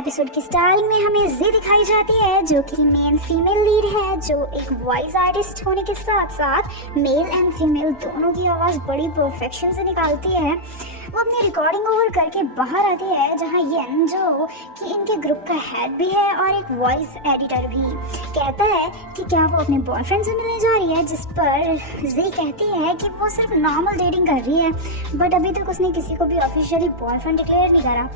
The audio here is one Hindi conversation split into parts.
एपिसोड की स्टार्टिंग में हमें जी दिखाई जाती है जो कि मेन फीमेल लीड है, जो एक वॉइस आर्टिस्ट होने के साथ साथ मेल एंड फीमेल दोनों की आवाज़ बड़ी परफेक्शन से निकालती है। वो अपनी रिकॉर्डिंग ओवर करके बाहर आती है जहाँ येन, जो कि इनके ग्रुप का हेड भी है और एक वॉइस एडिटर भी, कहता है कि क्या वो अपने बॉयफ्रेंड से मिलने जा रही है, जिस पर जी कहती है कि वो सिर्फ नॉर्मल डेटिंग कर रही है, बट अभी तक उसने किसी को भी ऑफिशियली बॉयफ्रेंड डिक्लेयर नहीं करा।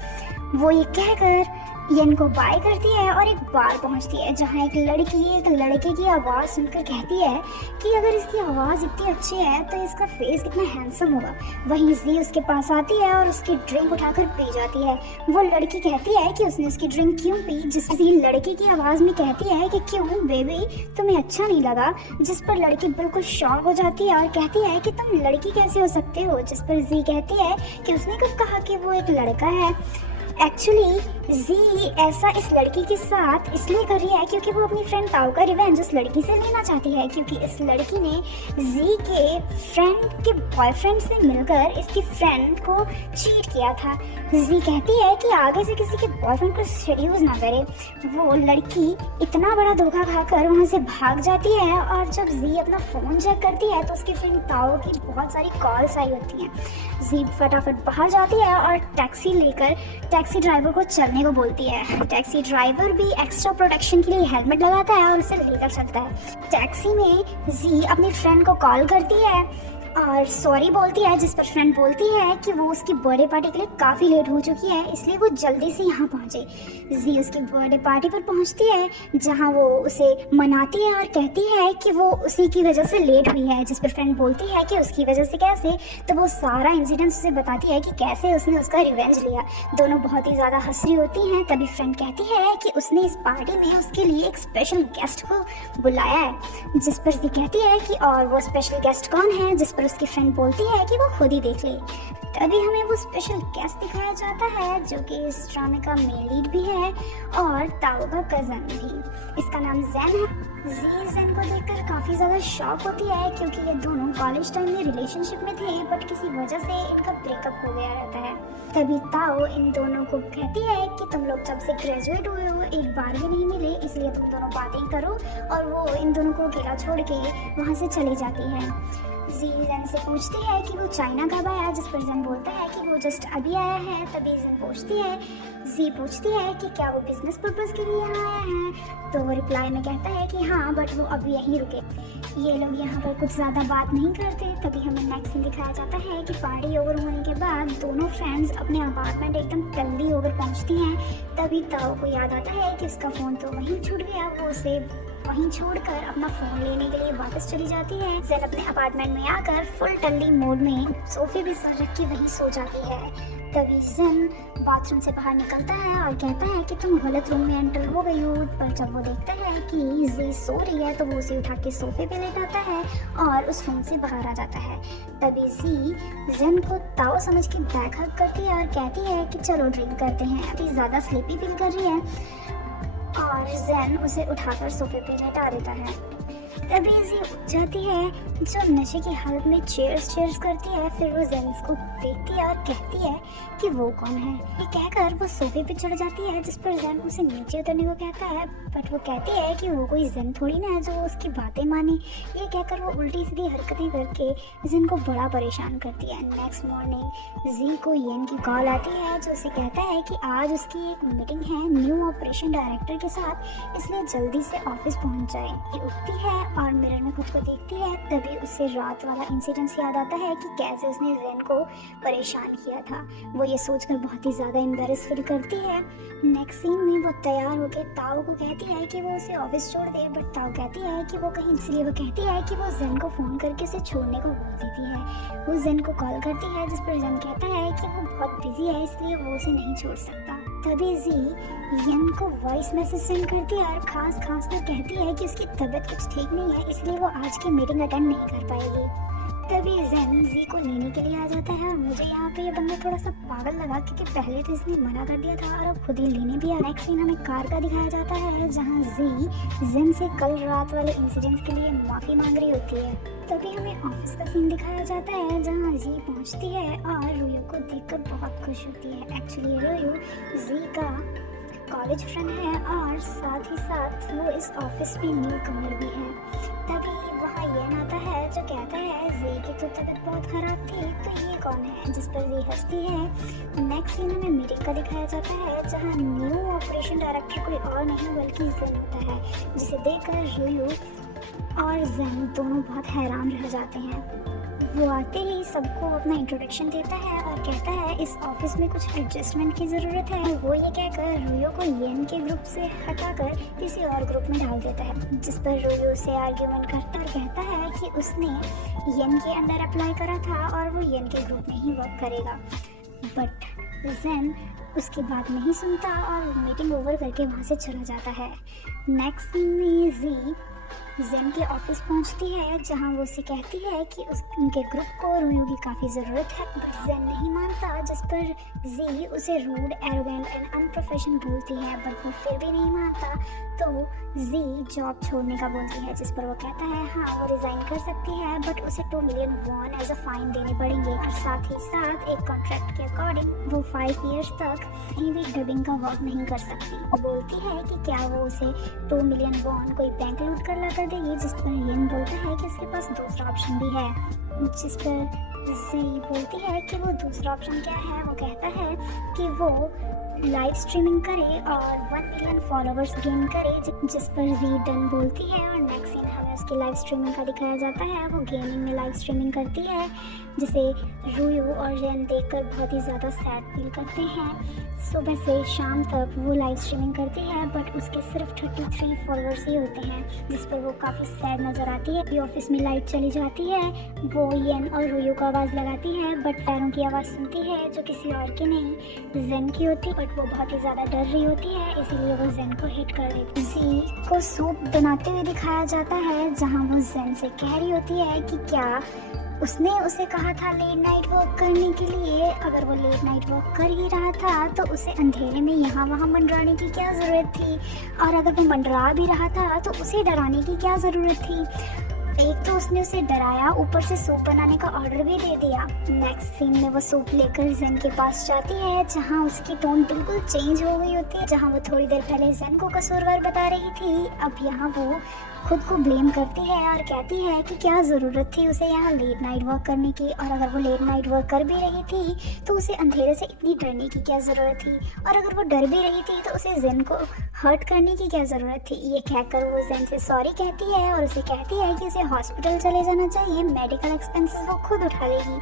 वो ये कहकर येन को बाय करती है और एक बार पहुंचती है जहां एक लड़की एक लड़के की आवाज़ सुनकर कहती है कि अगर इसकी आवाज़ इतनी अच्छी है तो इसका फेस कितना हैंडसम होगा। वहीं जी उसके पास आती है और उसकी ड्रिंक उठाकर पी जाती है। वो लड़की कहती है कि उसने उसकी ड्रिंक क्यों पी, जिस जी लड़के की आवाज़ में कहती है कि क्यों बेबी, तुम्हें अच्छा नहीं लगा, जिस पर लड़की बिल्कुल शॉक हो जाती है और कहती है कि तुम लड़की कैसे हो सकते हो, जिस पर जी कहती है कि उसने कब कहा कि वो एक लड़का है। एक्चुअली जी ऐसा इस लड़की के साथ इसलिए कर रही है क्योंकि वो अपनी फ्रेंड ताओ का रिवेंज उस लड़की से लेना चाहती है, क्योंकि इस लड़की ने जी के फ्रेंड के बॉयफ्रेंड से मिलकर इसकी फ्रेंड को चीट किया था। जी कहती है कि आगे से किसी के बॉयफ्रेंड को सेड्यूस ना करे। वो लड़की इतना बड़ा धोखा खाकर वहाँ से भाग जाती है और जब जी अपना फ़ोन चेक करती है तो उसकी फ्रेंड ताओ की बहुत सारी कॉल्स आई होती हैं। जी फटाफट बाहर जाती है और टैक्सी लेकर टैक्सी ड्राइवर को चलने को बोलती है। टैक्सी ड्राइवर भी एक्स्ट्रा प्रोटेक्शन के लिए हेलमेट लगाता है और उसे लेकर चलता है। टैक्सी में जी अपनी फ्रेंड को कॉल करती है और सॉरी बोलती है, जिस पर फ्रेंड बोलती है कि वो उसकी बर्थडे पार्टी के लिए काफ़ी लेट हो चुकी है, इसलिए वो जल्दी से यहाँ पहुँचे। जी उसकी बर्थडे पार्टी पर पहुँचती है जहाँ वो उसे मनाती है और कहती है कि वो उसी की वजह से लेट हुई है, जिस पर फ्रेंड बोलती है कि उसकी वजह से कैसे, तो वो सारा इंसिडेंट उसे बताती है कि कैसे उसने उसका रिवेंज लिया। दोनों बहुत ही ज़्यादा हंस रही होती हैं। तभी फ्रेंड कहती है कि उसने इस पार्टी में उसके लिए एक स्पेशल गेस्ट को बुलाया है, जिस पर जी कहती है कि और वो स्पेशल गेस्ट कौन है, जिस पर उसकी फ्रेंड बोलती है कि वो खुद ही देख ले। तभी हमें वो स्पेशल गेस्ट दिखाया जाता है जो कि इस ड्रामे का मेन लीड भी है और ताओ का कज़न भी। इसका नाम ज़ेन है। जी ज़ेन को देखकर काफ़ी ज़्यादा शॉक होती है क्योंकि ये दोनों कॉलेज टाइम में रिलेशनशिप में थे, बट किसी वजह से इनका ब्रेकअप हो गया रहता है। तभी ताओ इन दोनों को कहती है कि तुम लोग जब से ग्रेजुएट हुए हो एक बार भी नहीं मिले, इसलिए तुम दोनों बातें करो, और वो इन दोनों को अकेला छोड़ के वहाँ से चली जाती है। जी ज़ेन से पूछती है कि वो चाइना कब आया, जिस पर ज़ेन बोलता है कि वो जस्ट अभी आया है। तभी जी पूछती है कि क्या वो बिजनेस पर्पस के लिए यहाँ आया है, तो वो रिप्लाई में कहता है कि हाँ, बट वो अभी यहीं रुके। ये लोग यहाँ पर कुछ ज़्यादा बात नहीं करते। तभी हमें नेक्स्ट सीन दिखाया जाता है कि पार्टी ओवर होने के बाद दोनों फ्रेंड्स अपने अपार्टमेंट एकदम जल्दी ओवर पहुँचती हैं। तभी ताओ को याद आता है कि उसका फ़ोन तो वहीं छूट गया। वो उसे वहीं छोड़कर अपना फ़ोन लेने के लिए वापस चली जाती है। ज़ेन अपने अपार्टमेंट में आकर फुल टल्ली मोड में सोफे पे सर रख के वहीं सो जाती है। तभी ज़ेन बाथरूम से बाहर निकलता है और कहता है कि तुम गलत रूम में एंटर हो गई हो, पर जब वो देखता है कि जी सो रही है तो वो उसे उठा के सोफे पे लेटाता है और उस रूम से बाहर आ जाता है। तभी जी ज़ेन को ताओ समझ के बैक हग करती है और कहती है कि चलो ड्रिंक करते हैं, अभी ज़्यादा स्लीपी फील कर रही है, और ज़ेन उसे उठाकर सोफे पे लेटा देता है। तभी जी उठ जाती है जो नशे की हालत में चेयर्स करती है। फिर वो ज़ेन को देखती है और कहती है कि वो कौन है। ये कहकर वो सोफे पे चढ़ जाती है, जिस पर ज़ेन उसे नीचे उतरने को कहता है, बट वो कहती है कि वो कोई ज़ेन थोड़ी ना है जो उसकी बातें माने। ये कहकर वो उल्टी सीधी हरकतें करके ज़ेन को बड़ा परेशान करती है। नेक्स्ट मॉर्निंग जी को येन की कॉल आती है जो उसे कहता है कि आज उसकी एक मीटिंग है न्यू ऑपरेशन डायरेक्टर के साथ, इसलिए जल्दी से ऑफिस पहुंच जाए। ये उठती है और मिरर में खुद को देखती है। तभी उसे रात वाला इंसिडेंस याद आता है कि कैसे उसने ज़ेन को परेशान किया था। वो ये सोचकर बहुत ही ज़्यादा एम्बेरस फील करती है। नेक्स्ट सीन में वो तैयार होकर ताओ को कहती है कि वो उसे ऑफिस छोड़ दे, बट ताओ कहती है कि वो कहीं, इसलिए वो कहती है कि वो ज़ेन को फ़ोन करके उसे छोड़ने को बोल देती है। वो ज़ेन को कॉल करती है, जिस पर ज़ेन कहता है कि वो बहुत बिजी है इसलिए वो उसे नहीं छोड़ सकता। तभी जी येन को वॉइस मैसेज सेंड करती है और खास कर कहती है कि उसकी तबीयत कुछ ठीक नहीं है, इसलिए वो आज की मीटिंग अटेंड नहीं कर पाएगी। तभी ज़ेन जी को लेने के लिए आ जाता है और मुझे यहाँ पे ये बंदा थोड़ा सा पागल लगा क्योंकि पहले तो इसने मना कर दिया था और अब खुद ही लेने भी आ। नेक्स्ट सीन हमें कार का दिखाया जाता है जहाँ जी ज़ेन से कल रात वाले इंसिडेंट्स के लिए माफ़ी मांग रही होती है। तभी हमें ऑफिस का सीन दिखाया जाता है जहाँ जी पहुँचती है और रूयो को देखकर बहुत खुश होती है। एक्चुअली रूयो जी का कॉलेज फ्रेंड है और साथ ही साथ वो इस ऑफिस में न्यू कमर भी है। तभी वहाँ येन आता है जो कहता है जी की तो तबीयत बहुत खराब थी, तो ये कौन है, जिस पर जी हंसती है। नेक्स्ट सीन हमें मीटिंग का दिखाया जाता है जहाँ न्यू ऑपरेशन डायरेक्टर कोई और नहीं बल्कि जेन होता है, जिसे देखकर रुयू और जेन दोनों बहुत हैरान रह जाते हैं। वो आते ही सबको अपना इंट्रोडक्शन देता है और कहता है इस ऑफिस में कुछ एडजस्टमेंट की ज़रूरत है। वो ये कहकर रुयो को येन के ग्रुप से हटाकर किसी और ग्रुप में डाल देता है, जिस पर रुयो से आर्ग्यूमेंट करता और कहता है कि उसने येन के अंदर अप्लाई करा था और वो येन के ग्रुप में ही वर्क करेगा। बट जेन उसकी बात नहीं सुनता और मीटिंग ओवर करके वहाँ से चला जाता है। नेक्स्ट सीन में जी जेन के ऑफिस पहुंचती है जहां वो उसे कहती है कि उनके ग्रुप को रुयू की काफ़ी ज़रूरत है, बट जेन नहीं मानता, जिस पर जी उसे रूड, एरोगेंट एंड अनप्रोफेशनल बोलती है, बट वो फिर भी नहीं मानता। तो जी जॉब छोड़ने का बोलती है, जिस पर वो कहता है हाँ वो रिज़ाइन कर सकती है, बट उसे 2 million won as a fine देने पड़ेंगे और साथ ही साथ एक कॉन्ट्रैक्ट के अकॉर्डिंग वो 5 ईयर्स तक कहीं भी डबिंग का वर्क नहीं कर सकती। वो बोलती है कि क्या वो उसे 2 मिलियन वॉन कोई बैंक लूट कर ला कर देगी, जिस पर येन बोलता है कि उसके पास दूसरा ऑप्शन भी है, जिस पर जी बोलती है कि वो दूसरा ऑप्शन क्या है। वो कहता है कि वो लाइव स्ट्रीमिंग करे और 1 मिलियन फॉलोअर्स गेन करे, जिस पर जी डन बोलती है। और नेक्स्ट सीन हमें उसकी लाइव स्ट्रीमिंग का दिखाया जाता है। वो गेमिंग में लाइव स्ट्रीमिंग करती है, जिसे रुयो और जेन देखकर बहुत ही ज़्यादा सैड फील करते हैं। सुबह से शाम तक वो लाइव स्ट्रीमिंग करती है, बट उसके सिर्फ 33 फॉलोअर्स ही होते हैं, जिस पर वो काफ़ी सैड नज़र आती है। ऑफिस में लाइट चली जाती है, वो येन और रुयो को आवाज़ लगाती है, बट पैरों की आवाज़ सुनती है जो किसी और की नहीं जेन की होती, बट वो बहुत ही ज़्यादा डर रही होती है, इसीलिए वो जेन को हिट कर देती है। जी को सूप बनाते हुए दिखाया जाता है, जहाँ वो जेन से कह रही होती है कि क्या उसने उसे कहा था लेट नाइट वॉक करने के लिए। अगर वो लेट नाइट वॉक कर ही रहा था तो उसे अंधेरे में यहाँ वहाँ मंडराने की क्या ज़रूरत थी, और अगर वो मंडरा भी रहा था तो उसे डराने की क्या ज़रूरत थी। एक तो उसने उसे डराया, ऊपर से सूप बनाने का ऑर्डर भी दे दिया। नेक्स्ट सीन में वो सूप लेकर जेन के पास जाती है, जहाँ उसकी टोन बिल्कुल चेंज हो गई होती है। जहाँ वो थोड़ी देर पहले जेन को कसूरवार बता रही थी, अब यहाँ वो खुद को ब्लेम करती है और कहती है कि क्या ज़रूरत थी उसे यहाँ लेट नाइट वर्क करने की, और अगर वो लेट नाइट वर्क कर भी रही थी तो उसे अंधेरे से इतनी डरने की क्या ज़रूरत थी, और अगर वो डर भी रही थी तो उसे जेन को हर्ट करने की क्या ज़रूरत थी। ये कहकर वो जेन से सॉरी कहती है और उसे कहती है कि उसे हॉस्पिटल चले जाना चाहिए, मेडिकल एक्सपेंसेस वो खुद उठा लेगी।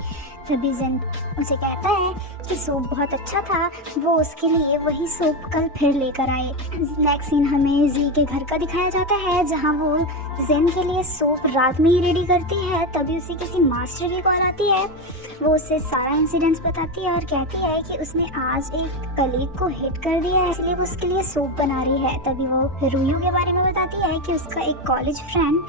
तभी जेन उसे कहता है कि सूप बहुत अच्छा था, वो उसके लिए वही सूप कल फिर लेकर आए। नेक्स्ट सीन हमें जी के घर का दिखाया जाता है, जहाँ वो जेन के लिए सूप रात में ही रेडी करती है। तभी उसे किसी मास्टर की कॉल आती है, वो उसे सारा इंसिडेंट्स बताती है और कहती है कि उसने आज एक कलीग को हिट कर दिया है, इसलिए वो उसके लिए सूप बना रही है। तभी वो रुयू के बारे में बताती है कि उसका एक कॉलेज फ्रेंड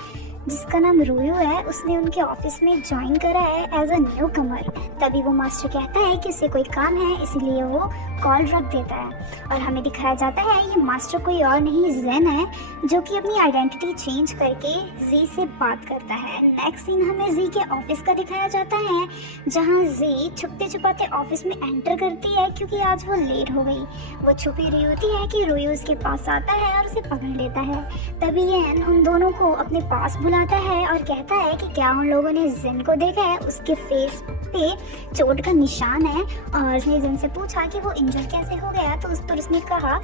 जिसका नाम रुयू है, उसने उनके ऑफिस में ज्वाइन करा है एज अ न्यू कमर। तभी वो मास्टर कहता है कि उसे कोई काम है, इसलिए वो कॉल रख देता है और हमें दिखाया जाता है ये मास्टर कोई और नहीं जेन है, जो कि अपनी आइडेंटिटी चेंज करके जी से बात करता है। नेक्स्ट सीन हमें जी के ऑफिस का दिखाया जाता है, जहाँ जी छुपते छुपाते ऑफिस में एंटर करती है क्योंकि आज वो लेट हो गई। वो छुपी रही होती है कि रुयू उसके पास आता है और उसे पकड़ लेता है। तभी येन उन दोनों को अपने पास बुलाता है और कहता है कि क्या उन लोगों ने जेन को देखा है, उसके फेस पे चोट का निशान है। और उसने जेन से पूछा कि वो इंजर कैसे हो गया, तो उस पर उसने कहा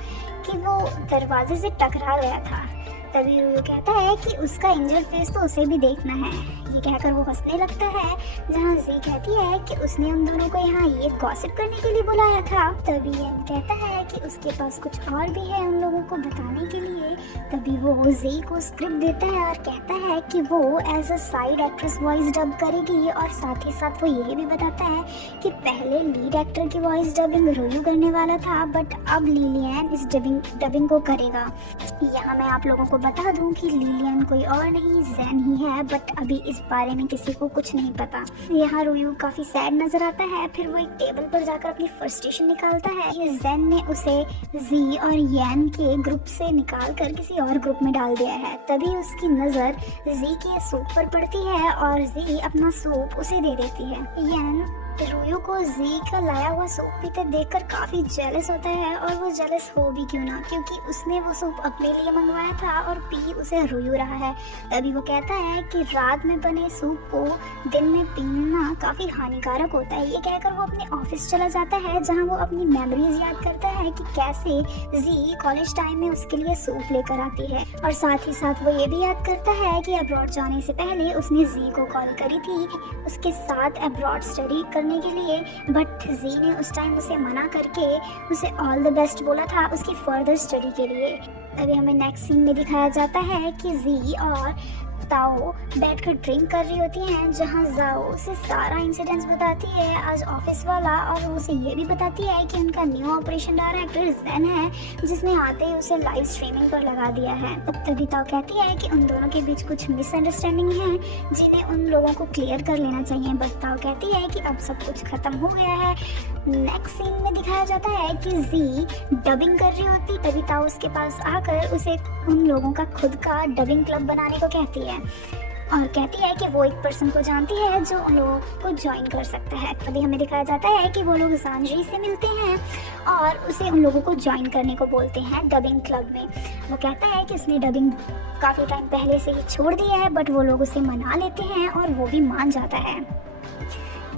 कि वो दरवाजे से टकरा गया था। तभी वो कहता है कि उसका इंजर फेस तो उसे भी देखना है। ये कहकर वो हंसने लगता है, जहाँ जी कहती है कि उसने उन दोनों को यहाँ ये गॉसिप करने के लिए बुलाया था। तभी ये कहता है कि उसके पास कुछ और भी है उन लोगों को बताने के लिए। तभी वो जी को स्क्रिप्ट देता है और कहता है कि वो as a side actress voice dub करेगी, और साथ ही साथ वो ये भी बताता है कि पहले लीड एक्टर की वॉइस डबिंग रुयू करने वाला था, बट अब लिलियन इस डबिंग को करेगा। यहाँ मैं आप लोगों को बता दूं कि लिलियन कोई और नहीं जेन ही है, बट अभी इस बारे में किसी को कुछ नहीं पता। यहाँ रुयू काफी सैड नजर आता है, फिर वो एक टेबल पर जाकर अपनी फ्रस्ट्रेशन निकालता है। ये जेन ने उसे जी और येन के ग्रुप से निकाल कर किसी और ग्रुप में डाल दिया है। तभी उसकी नजर जी के सूप पर पड़ती है और जी अपना सूप उसे दे देती है। येन रोयो को जी का लाया हुआ सूप पीते देखकर काफी जेलस होता है, और वो जेलस हो भी क्यों ना, क्योंकि उसने वो सूप अपने लिए मंगवाया था और पी उसे रोयो रहा है। तभी वो कहता है कि रात में बने सूप को दिन में पीना काफी हानिकारक होता है। ये कहकर वो अपने ऑफिस चला जाता है, जहाँ वो अपनी मेमोरीज याद करता है कि कैसे जी कॉलेज टाइम में उसके लिए सूप लेकर आती है। और साथ ही साथ वो ये भी याद करता है कि अब्रॉड जाने से पहले उसने जी को कॉल करी थी उसके साथ अब्रॉड स्टडी करने के लिए, बट जी ने उस टाइम उसे मना करके उसे ऑल द बेस्ट बोला था उसकी फर्दर स्टडी के लिए। अभी हमें नेक्स्ट सीन में दिखाया जाता है कि जी और ताओ बैठकर ड्रिंक कर रही होती हैं, जहां जाओ उसे सारा इंसिडेंट्स बताती है आज ऑफिस वाला, और उसे ये भी बताती है कि उनका न्यू ऑपरेशन डायरेक्टर जेन है, जिसने आते ही उसे लाइव स्ट्रीमिंग पर लगा दिया है। तभी ताओ कहती है कि उन दोनों के बीच कुछ मिसअंडरस्टैंडिंग है जिन्हें उन लोगों को क्लियर कर लेना चाहिए, बट ताओ कहती है कि अब सब कुछ खत्म हो गया है। नेक्स्ट सीन में दिखाया जाता है कि जी डबिंग कर रही होती, तभी ताओ उसके पास आकर उसे उन लोगों का खुद का डबिंग क्लब बनाने को कहती है, और कहती है कि वो एक पर्सन को जानती है जो उन लोगों को ज्वाइन कर सकता है। तभी हमें दिखाया जाता है कि वो लोग सांजी से मिलते हैं और उसे उन लोगों को ज्वाइन करने को बोलते हैं डबिंग क्लब में। वो कहता है कि उसने डबिंग काफ़ी टाइम पहले से ही छोड़ दिया है, बट वो लोग उसे मना लेते हैं और वो भी मान जाता है।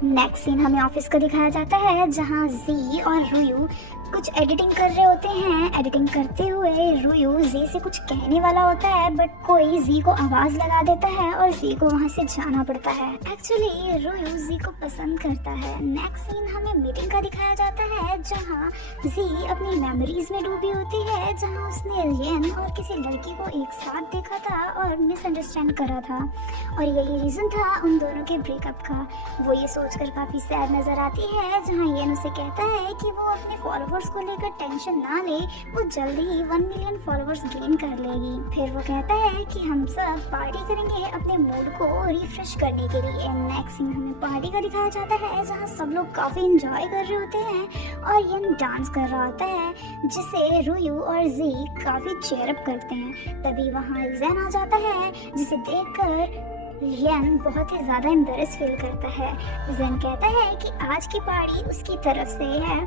नेक्स्ट सीन हमें ऑफिस का दिखाया जाता है, जहां जी और रुयू कुछ एडिटिंग कर रहे होते हैं। एडिटिंग करते हुए रुयू जी से कुछ कहने वाला होता है, बट कोई जी को आवाज लगा देता है और जी को वहां से जाना पड़ता है। एक्चुअली रुयू जी को पसंद करता है। नेक्स्ट सीन हमें मीटिंग का दिखाया जाता है, जहां जी अपनी मेमोरीज में डूबी होती है, जहां उसने येन और किसी लड़की को एक साथ देखा था और मिसअंडरस्टैंड करा था, और यही रीजन था उन दोनों के ब्रेकअप का। वो ये सोचकर काफी सैड नजर आती है, जहां येन उसे कहता है कि वो अपने फॉलोवर्स को लेकर टेंशन ना ले, वो जल्दी ही 1 मिलियन फॉलोवर्स गेन कर लेगी। फिर वो कहता है कि हम सब पार्टी करेंगे अपने मूड को रिफ्रेश करने के लिए। नेक्स्ट सीन हमें पार्टी का दिखाया जाता है, जहां सब लोग काफी एंजॉय कर रहे होते हैं और ये डांस कर रहा होता है, जिसे रुयू और जी काफी चेयर अप करते हैं। तभी वहां जेन आ जाता है, जिसे देखकर येन बहुत ही ज़्यादा एम्बेरस फील करता है। जेन कहता है कि आज की पार्टी उसकी तरफ से है,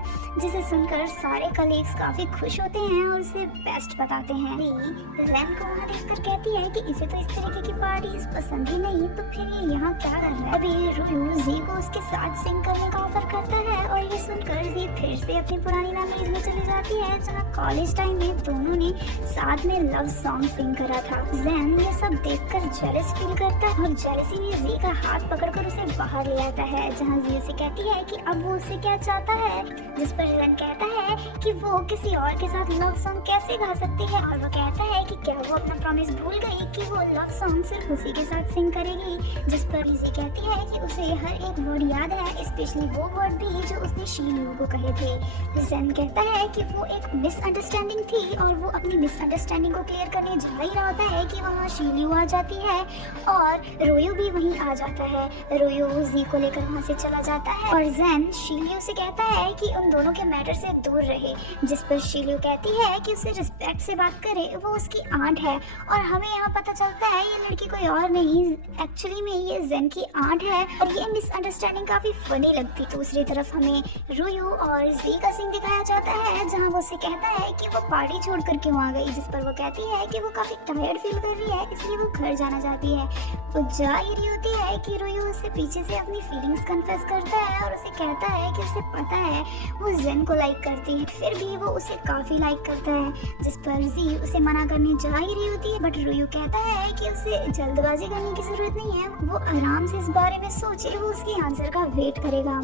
जिसे सुनकर सारे कलीग्स काफ़ी खुश होते हैं और उसे बेस्ट बताते हैं। जेन को वहाँ देखकर कहती है कि इसे तो इस तरीके की पार्टीज पसंद ही नहीं, तो फिर ये यहाँ क्या कर रहा है। अभी रुयू जी को उसके साथ सिंग करने का ऑफर करता है, और ये सुनकर जी फिर से अपनी पुरानी मेमोरीज में चली जाती है, जहाँ कॉलेज टाइम में दोनों ने साथ में लव सॉन्ग सिंग करा था। जेन ये सब देखकर जेलस फील करता है और जेलसी में जी का हाथ पकड़कर उसे बाहर ले आता है, जहां जी उसे कहती है कि अब वो उसे क्या चाहता है, जिस पर जेन कहता है कि वो किसी और के साथ लव सॉन्ग कैसे गा सकती है, और वो कहता है कि क्या वो अपना प्रॉमिस भूल गई कि वो लव सॉन्ग सिर्फ उसी के साथ सिंग करेगी, जिस पर जी कहती है कि उसे हर एक वर्ड याद है, स्पेशली वो वर्ड भी जो उसने शीलियू को कहे थे। जेन कहता है कि वो एक मिसअंडरस्टैंडिंग थी और वो अपनी मिसअंडरस्टैंडिंग को क्लियर करने जा ही रहा होता है कि वहाँ शीलियू आ जाती है और रोयो भी वहीं आ जाता है। रोयो जी को लेकर वहाँ से चला जाता है और जेन शीलियो से कहता है कि उन दोनों के मैटर से दूर रहे, जिस पर शीलियो कहती है कि उसे रिस्पेक्ट से बात करे, वो उसकी आंट है। और हमें यहाँ पता चलता है ये लड़की कोई और नहीं, एक्चुअली में ये जेन की आंट है, और ये मिसअंडरस्टैंडिंग काफी फनी लगती। दूसरी तरफ हमें रोयो और जी का सीन दिखाया जाता है, जहाँ वो उसे कहता है कि वो पार्टी छोड़कर क्यों आ गई, जिस पर वो कहती है कि वो काफी टायर्ड फील कर रही है, इसलिए वो घर जाना चाहती है। वो जा ही रही होती है कि रोयो उसे पीछे से अपनी फीलिंग्स कन्फेस करता है और उसे कहता है कि उसे पता है वो जेन को लाइक करती है, फिर भी वो उसे काफी लाइक करता है, जिस पर जी उसे मना करने जा ही रही होती है, बट रोयो कहता है कि उसे जल्दबाजी करने की जरूरत नहीं है, वो आराम से इस बारे में सोचे, वो उसके आंसर का वेट करेगा।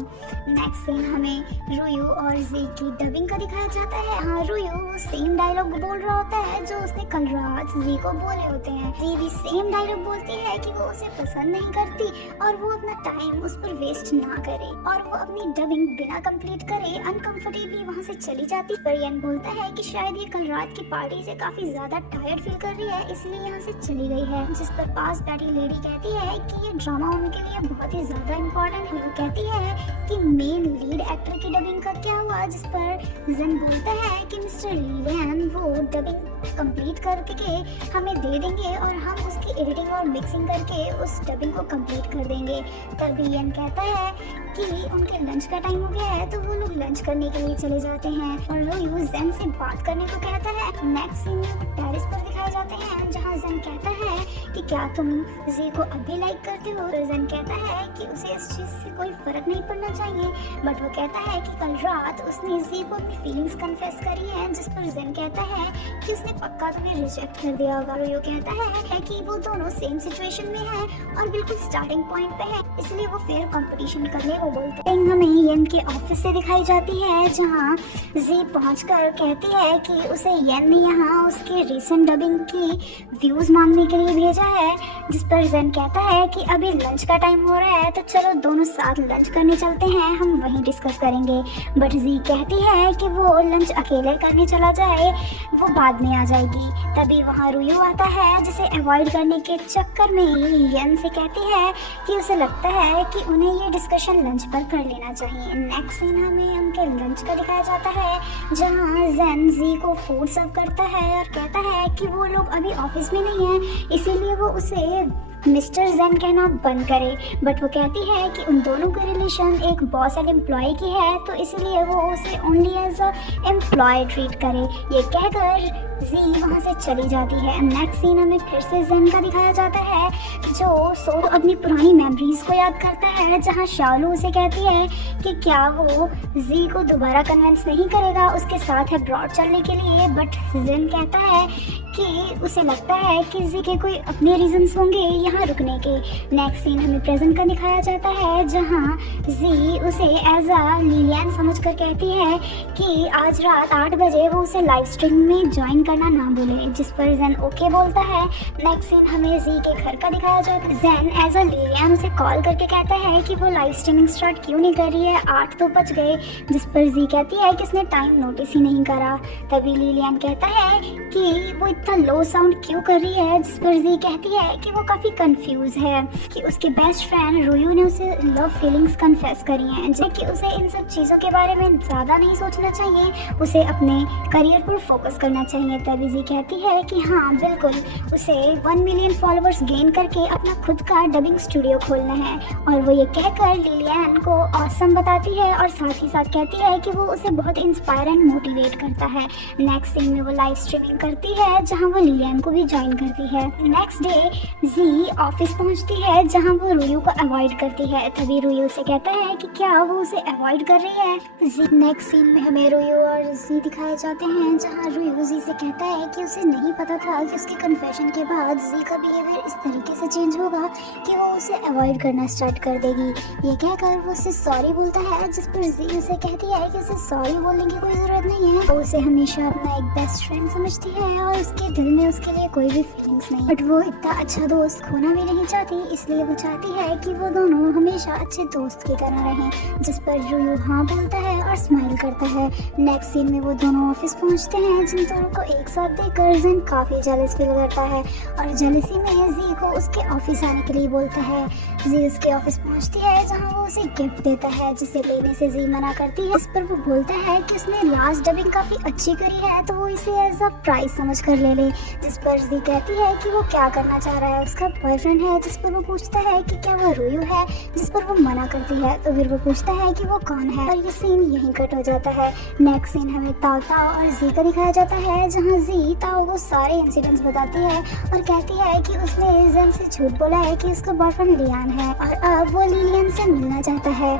नेक्स्ट सीन हमें रोयो और जी की डबिंग का दिखाया जाता है। हाँ, रोयो वो सेम डायलॉग बोल रहा होता है जो उसने कल रात जी को बोले होते हैं। जी भी सेम डायलॉग बोलती है कि वो उसे पसंद नहीं करती और वो अपना टाइम उस पर वेस्ट ना करे, और वो अपनी डबिंग बिना कंप्लीट करे अनकंफर्टेबली वहाँ से चली जाती। पर येन बोलता है कि शायद ये कल रात की पार्टी से काफी ज्यादा टायर्ड फील कर रही है, इसलिए यहाँ से चली गई है, जिस पर पास बैठी लेडी कहती है कि ये ड्रामा उनके लिए बहुत ही ज्यादा इम्पोर्टेंट है। वो कहती है कि मेन लीड एक्टर की डबिंग का क्या हुआ, जिस पर जेन बोलता है कि मिस्टर लीलियन वो डबिंग कंप्लीट करके हमें दे देंगे और हम उसकी एडिटिंग और मिक्सिंग करके उस डबिंग को कंप्लीट कर देंगे। तभी यन कहता है कि उनके लंच का टाइम हो गया है, तो वो लोग लंच करने के लिए चले जाते हैं और रोयू जेन से बात करने को कहता है। नेक्स्ट सीन में टेरेस पर दिखाए जाते हैं जहाँ जेन कहता है कि क्या तुम जी को अभी लाइक करते हो। तो जेन कहता है कि उसे इस चीज़ से कोई फर्क नहीं पड़ना चाहिए, बट वो कहता है कि कल रात उसने जी को अपनी फीलिंग्स कन्फेस करी है, जिस पर जेन कहता है कि उसने पक्का तुम्हें रिजेक्ट कर दिया होगा। रोयू कहता है कि वो दोनों सेम सिचुएशन में है और बिल्कुल स्टार्टिंग पॉइंट पे है, इसलिए वो फेयर कंपटीशन करने को बोलते हैं। हमें येन के ऑफिस से दिखाई जाती है जहाँ जी पहुंचकर कहती है कि उसे येन ने यहाँ उसके रीसेंट डबिंग की व्यूज मांगने के लिए भेजा है, जिस पर जेन कहता है कि अभी लंच का टाइम हो रहा है, तो चलो दोनों साथ लंच करने चलते हैं, हम वहीं डिस्कस करेंगे। बट जी कहती है कि वो लंच अकेले करने चला जाए, वो बाद में आ जाएगी। तभी वहाँ रुयू आता है, जिसे अवॉइड करने के चक्कर में येन से कहती है कि उसे लगता है कि उन्हें ये डिस्कशन लंच पर कर लेना चाहिए। नेक्स्ट सीन हमें उनके लंच का दिखाया जाता है जहाँ जेन जी को फूड सर्व करता है और कहता है कि वो लोग अभी ऑफिस में नहीं है, इसीलिए वो उसे मिस्टर जेन कहना बंद करे। बट वो कहती है कि उन दोनों का रिलेशन एक बॉस एंड एम्प्लॉय की है, तो इसलिए वो उसे only as a employ treat करे। ये कहकर जी वहाँ से चली जाती है। नेक्स्ट सीन हमें फिर से जेन का दिखाया जाता है जो सो अपनी पुरानी मेमोरीज को याद करता है, जहाँ शाओलू उसे कहती है कि क्या वो जी को दोबारा कन्विंस नहीं करेगा उसके साथ अब्रॉड चलने के लिए। बट जेन कहता है कि उसे लगता है कि जी के कोई अपने रीजंस होंगे यहाँ रुकने के। नेक्स्ट सीन हमें प्रेजेंट का दिखाया जाता है जहाँ जी उसे एज अ लिलियन समझकर कहती है कि आज रात 8 बजे वो उसे लाइव स्ट्रीम में ज्वाइन करना ना भूले, जिस पर जेन ओके बोलता है। नेक्स्ट सीन हमें जी के घर का दिखाया जाता है। जेन एज अ लिलियन उसे कॉल करके कहता है कि वो लाइव स्ट्रीमिंग स्टार्ट क्यों नहीं कर रही है, 8 तो बज गए, जिस पर जी कहती है कि उसने टाइम नोटिस ही नहीं करा। तभी लिलियन कहता है कि वो इतना लो साउंड क्यों कर रही है, जिस पर जी कहती है कि वो काफ़ी कंफ्यूज है कि उसके बेस्ट फ्रेंड रोयू ने उसे लव फीलिंग्स कन्फेस करी हैं, जो कि उसे इन सब चीज़ों के बारे में ज़्यादा नहीं सोचना चाहिए, उसे अपने करियर पर फोकस करना चाहिए। तभी जी कहती है कि हाँ बिल्कुल, उसे 1 मिलियन फॉलोअर्स गेन करके अपना खुद का डबिंग स्टूडियो खोलना है। और वो ये कहकर लिलियन को ऑसम बताती है और साथ ही साथ कहती है कि वो उसे बहुत इंस्पायर एंड मोटिवेट करता है। नेक्स्ट सीन में वो लाइव स्ट्रीमिंग करती है जहाँ वो लिलियन को भी ज्वाइन करती है। नेक्स्ट डे जी ऑफिस पहुँचती है जहाँ वो रुयू को अवॉइड करती है। तभी रुयू से कहता है कि क्या वो उसे अवॉइड कर रही है। जी नेक्स्ट सीन में हमें रुयू और जी दिखाए जाते हैं जहाँ रुयू जी से कहता है कि उसे नहीं पता था कि उसके कन्फेशन के बाद जी का बिहेवियर इस तरीके से चेंज होगा कि वो उसे अवॉइड करना स्टार्ट कर देगी। ये कहकर वो उससे सॉरी बोलता है, जिस पर जी उसे कहती है कि उसे सॉरी बोलने की कोई ज़रूरत नहीं है, वो उसे हमेशा अपना एक बेस्ट फ्रेंड समझती है और उसके दिल में उसके लिए कोई भी फीलिंग्स नहीं। बट वो इतना अच्छा दोस्त खोना भी नहीं चाहती, इसलिए वो चाहती है कि वो दोनों हमेशा अच्छे दोस्त की तरह रहें, जिस पर रुयू हाँ बोलता है और स्माइल करता है। नेक्स्ट सीन में वो दोनों ऑफिस पहुंचते हैं, जिन दोनों को एक साथ देखकर जेन काफ़ी जेलस फील करता है और जेलसी में जी को उसके ऑफिस आने के लिए बोलता है। जी उसके ऑफिस पहुंचती है जहां वो उसे गिफ्ट देता है, जिसे लेने से जी मना करती है। इस पर वो बोलता है कि उसने लास्ट डबिंग काफ़ी अच्छी करी है, तो वो इसे एज अ प्राइज समझ कर ले ले। जिस पर जी कहती है कि वो क्या करना चाह रहा है, उसका बॉयफ्रेंड है। जिस पर वो पूछता है कि क्या वो रुयू है, जिस पर वो मना करती है। तो फिर वो पूछता है कि वो कौन है और ये सीन यहीं कट हो जाता है। नेक्स्ट सीन हमें ताओ और जी का दिखाया जाता है जहाँ जी ताओ को सारे इंसिडेंट्स बताती है और कहती है कि उसने जेन से झूठ बोला है कि उसका बॉयफ्रेंड लियान है और अब वो लिलियन से मिलना चाहता है।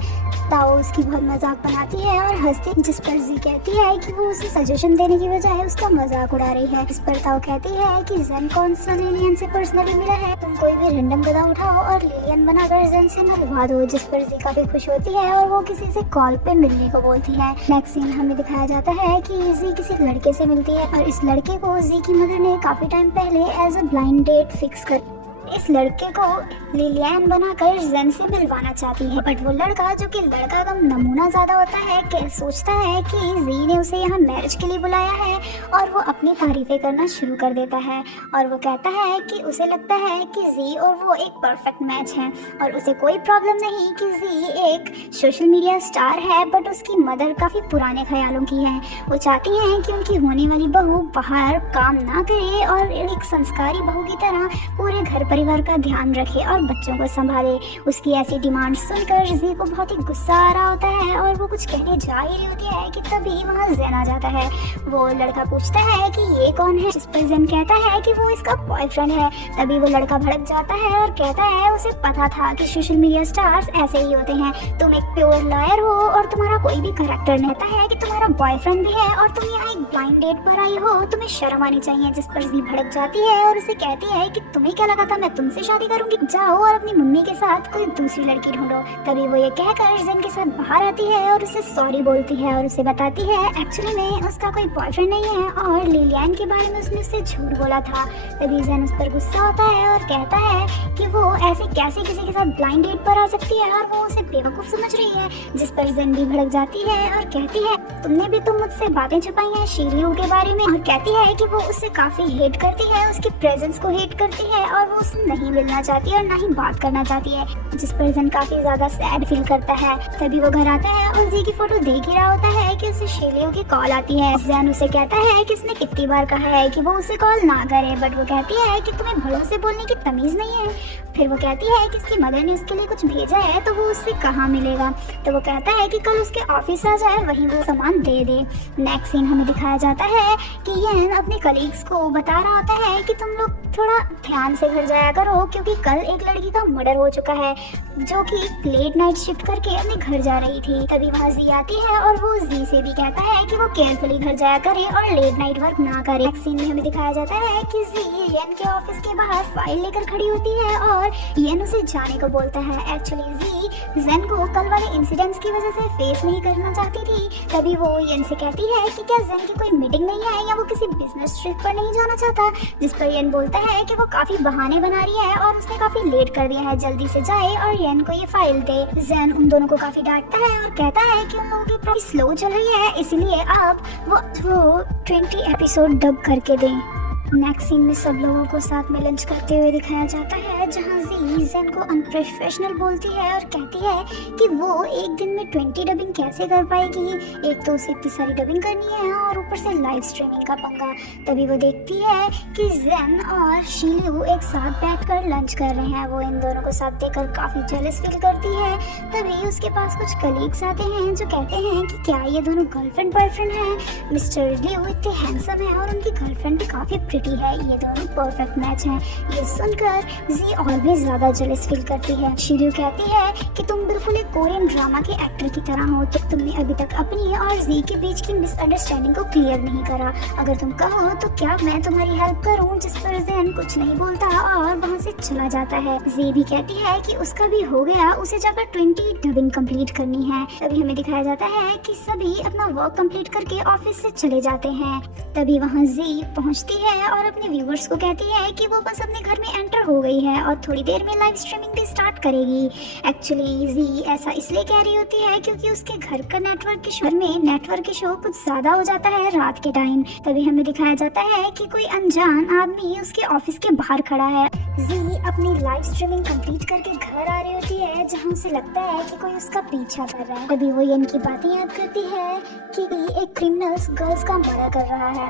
ताओ उसकी बहुत मजाक बनाती है और हंसती, जिस पर जी कहती है कि वो उसे सजेशन देने की बजाय उसका मजाक उड़ा रही है। इस पर ताओ कहती है कि जेन कौन सा लिलियन से पर्सनली मिला है, तुम कोई भी रैंडम गधा उठाओ और लिलियन बनाकर जेन से मिलवा दो। जिस पर जी काफी खुश होती है और वो किसी से कॉल पे मिलने को बोलती है। नेक्स्ट सीन हमें दिखाया जाता है कि जी किसी लड़के से मिलती है और इस लड़के को जी की मदर ने काफी टाइम पहले as a blind date fix कर इस लड़के को लिलियन बनाकर जेन से मिलवाना चाहती है, बट वो लड़का जो कि लड़का का नमूना ज्यादा होता है कि सोचता है कि जी ने उसे यहाँ मैरिज के लिए बुलाया है और वो अपनी तारीफें करना शुरू कर देता है और वो कहता है कि उसे लगता है कि जी और वो एक परफेक्ट मैच है और उसे कोई प्रॉब्लम नहीं कि जी एक सोशल मीडिया स्टार है, बट उसकी मदर काफ़ी पुराने ख्यालों की है। वो चाहती हैं कि उनकी होने वाली बहू बाहर काम ना करे और एक संस्कारी बहू की तरह पूरे घर परिवार का ध्यान रखे और बच्चों को संभाले। उसकी ऐसी डिमांड सुनकर जी को बहुत ही गुस्सा आ रहा होता है और वो कुछ कहने जा ही रही होती है कि तभी वहाँ जेन आ जाता है। वो लड़का पूछता है कि ये कौन है, जिस पर जेन कहता है कि वो इसका बॉयफ्रेंड है। तभी वो लड़का भड़क जाता है और कहता है उसे पता था कि सोशल मीडिया स्टार्स ऐसे ही होते हैं, तुम एक प्योर लायर हो और तुम्हारा कोई भी करैक्टर नहीं होता है कि तुम्हारा बॉयफ्रेंड भी है और तुम यहाँ एक ब्लाइंड डेट पर आई हो, तुम्हें शर्म आनी चाहिए। जिस पर जी भड़क जाती है और उसे कहती है कि तुम्हें क्या लगा था मैं तुमसे शादी करूंगी, जाओ और अपनी मम्मी के साथ कोई दूसरी लड़की ढूंढो। तभी वो ये कहकर जेन के साथ बाहर आती है और उसे सॉरी बोलती है और उसे बताती है एक्चुअली में उसका कोई बॉयफ्रेंड नहीं है और लिलियन के बारे में उसने उससे झूठ बोला था। तभी जेन उस पर गुस्सा होता है और कहता है कि वो ऐसे कैसे किसी के साथ ब्लाइंड डेट पर आ सकती है और वो उसे बेवकूफ समझ रही है। जिस पर जेन भी भड़क जाती है और कहती है तुमने भी तो मुझसे बातें छुपाई हैं शीलियो के बारे में, और कहती है कि वो उससे काफी हेट करती है, उसकी प्रेजेंस को हेट करती है और वो उससे नहीं मिलना चाहती और ना ही बात करना चाहती है। जिस पर जेन काफी ज्यादा सैड फील करता है। तभी वो घर आता है और जी की फोटो देख ही रहा होता है कि उसे शीलियो की कॉल आती है। जेन उसे कहता है कि उसने कितनी बार कहा है कि वो उसे कॉल ना करे, बट वो कहती है कि तुम्हें बड़ों से बोलने की तमीज नहीं है। फिर वो कहती है कि उसकी मदर ने उसके लिए कुछ भेजा है तो वो उससे कहाँ मिलेगा। तो वो कहता है कि कल उसके ऑफिस आ जाए, वहीं वो सामान दे दे। नेक्स्ट सीन हमें दिखाया जाता है कि येन अपने कलीग्स को बता रहा होता है कि तुम लोग थोड़ा ध्यान से घर जाया करो क्योंकि कल एक लड़की का मर्डर हो चुका है जो कि लेट नाइट शिफ्ट करके अपने घर जा रही थी। तभी वहाँ जी आती है और वो जी से भी कहता है कि वो केयरफुली घर जाया करे और लेट नाइट वर्क ना करे। नेक्स्ट सीन में हमें दिखाया जाता है कि जी येन के ऑफिस के बाहर फाइल लेकर खड़ी होती है और येन उसे जाने को बोलता है। एक्चुअली जी जेन को कल वाले इंसिडेंट्स की वजह से फेस नहीं करना चाहती थी। तभी वो येन से कहती है कि क्या जेन की कोई मीटिंग नहीं है या वो किसी बिजनेस ट्रिप पर नहीं जाना चाहता। जिस पर येन बोलता है कि वो काफी बहाने बना रही है और उसने काफी लेट कर दिया है, जल्दी से जाए और येन को ये फाइल दे। जेन उन दोनों को काफी डांटता है और कहता है कि उन लोगों की प्रॉब्लम स्लो चल रही है, इसलिए आप वो 20 एपिसोड डब करके दें। नेक्स्ट सीन में सब लोगों को साथ में लंच करते हुए दिखाया जाता है जहाँ जी जेन को अनप्रोफेशनल बोलती है और कहती है कि वो एक दिन में 20 डबिंग कैसे कर पाएगी, एक तो उसे इतनी सारी डबिंग करनी है और ऊपर से लाइव स्ट्रीमिंग का पंगा। तभी वो देखती है कि जेन और शीलियो एक साथ बैठकर लंच कर रहे हैं। वो इन दोनों को साथ देखकर काफ़ी जेलस फील करती है। तभी उसके पास कुछ कलीग्स आते हैं जो कहते हैं कि क्या ये दोनों गर्लफ्रेंड बॉयफ्रेंड हैं। मिस्टर लियो इतने हैंडसम है और उनकी गर्लफ्रेंड भी काफ़ी है, ये दोनों परफेक्ट मैच हैं। ये सुनकर जी और भी ज्यादा जेलस फील करती है। शीलियो कहती है कि तुम बिल्कुल एक कोरियन ड्रामा के एक्टर की तरह हो, तो तुमने अभी तक अपनी और जी के बीच की मिसअंडरस्टैंडिंग को क्लियर नहीं करा। अगर तुम कहो तो क्या मैं तुम्हारी हेल्प करूं। जिस पर जेन कुछ नहीं बोलता और वहां से चला जाता है। जी भी कहती है कि उसका भी हो गया, उसे जाकर 20 डबिंग कंप्लीट करनी है। तभी हमें दिखाया जाता है कि सभी अपना वर्क कंप्लीट करके ऑफिस से चले जाते हैं। तभी वहाँ जी पहुँचती है और अपने व्यूवर्स को कहती है कि वो बस अपने घर में एंटर हो गई है और थोड़ी देर में लाइव स्ट्रीमिंग भी स्टार्ट करेगी। एक्चुअली जी ऐसा इसलिए कह रही होती है क्योंकि उसके घर का नेटवर्क इशू कुछ ज्यादा हो जाता है रात के टाइम। तभी हमें दिखाया जाता है कि कोई अनजान आदमी उसके ऑफिस के बाहर खड़ा है। जी अपनी लाइव स्ट्रीमिंग कंप्लीट करके घर आ रही होती है जहाँ उसे लगता है कि कोई उसका पीछा कर रहा है। तभी वो येन की बातें याद करती है कि एक क्रिमिनल गर्ल्स का मर्डर कर रहा है।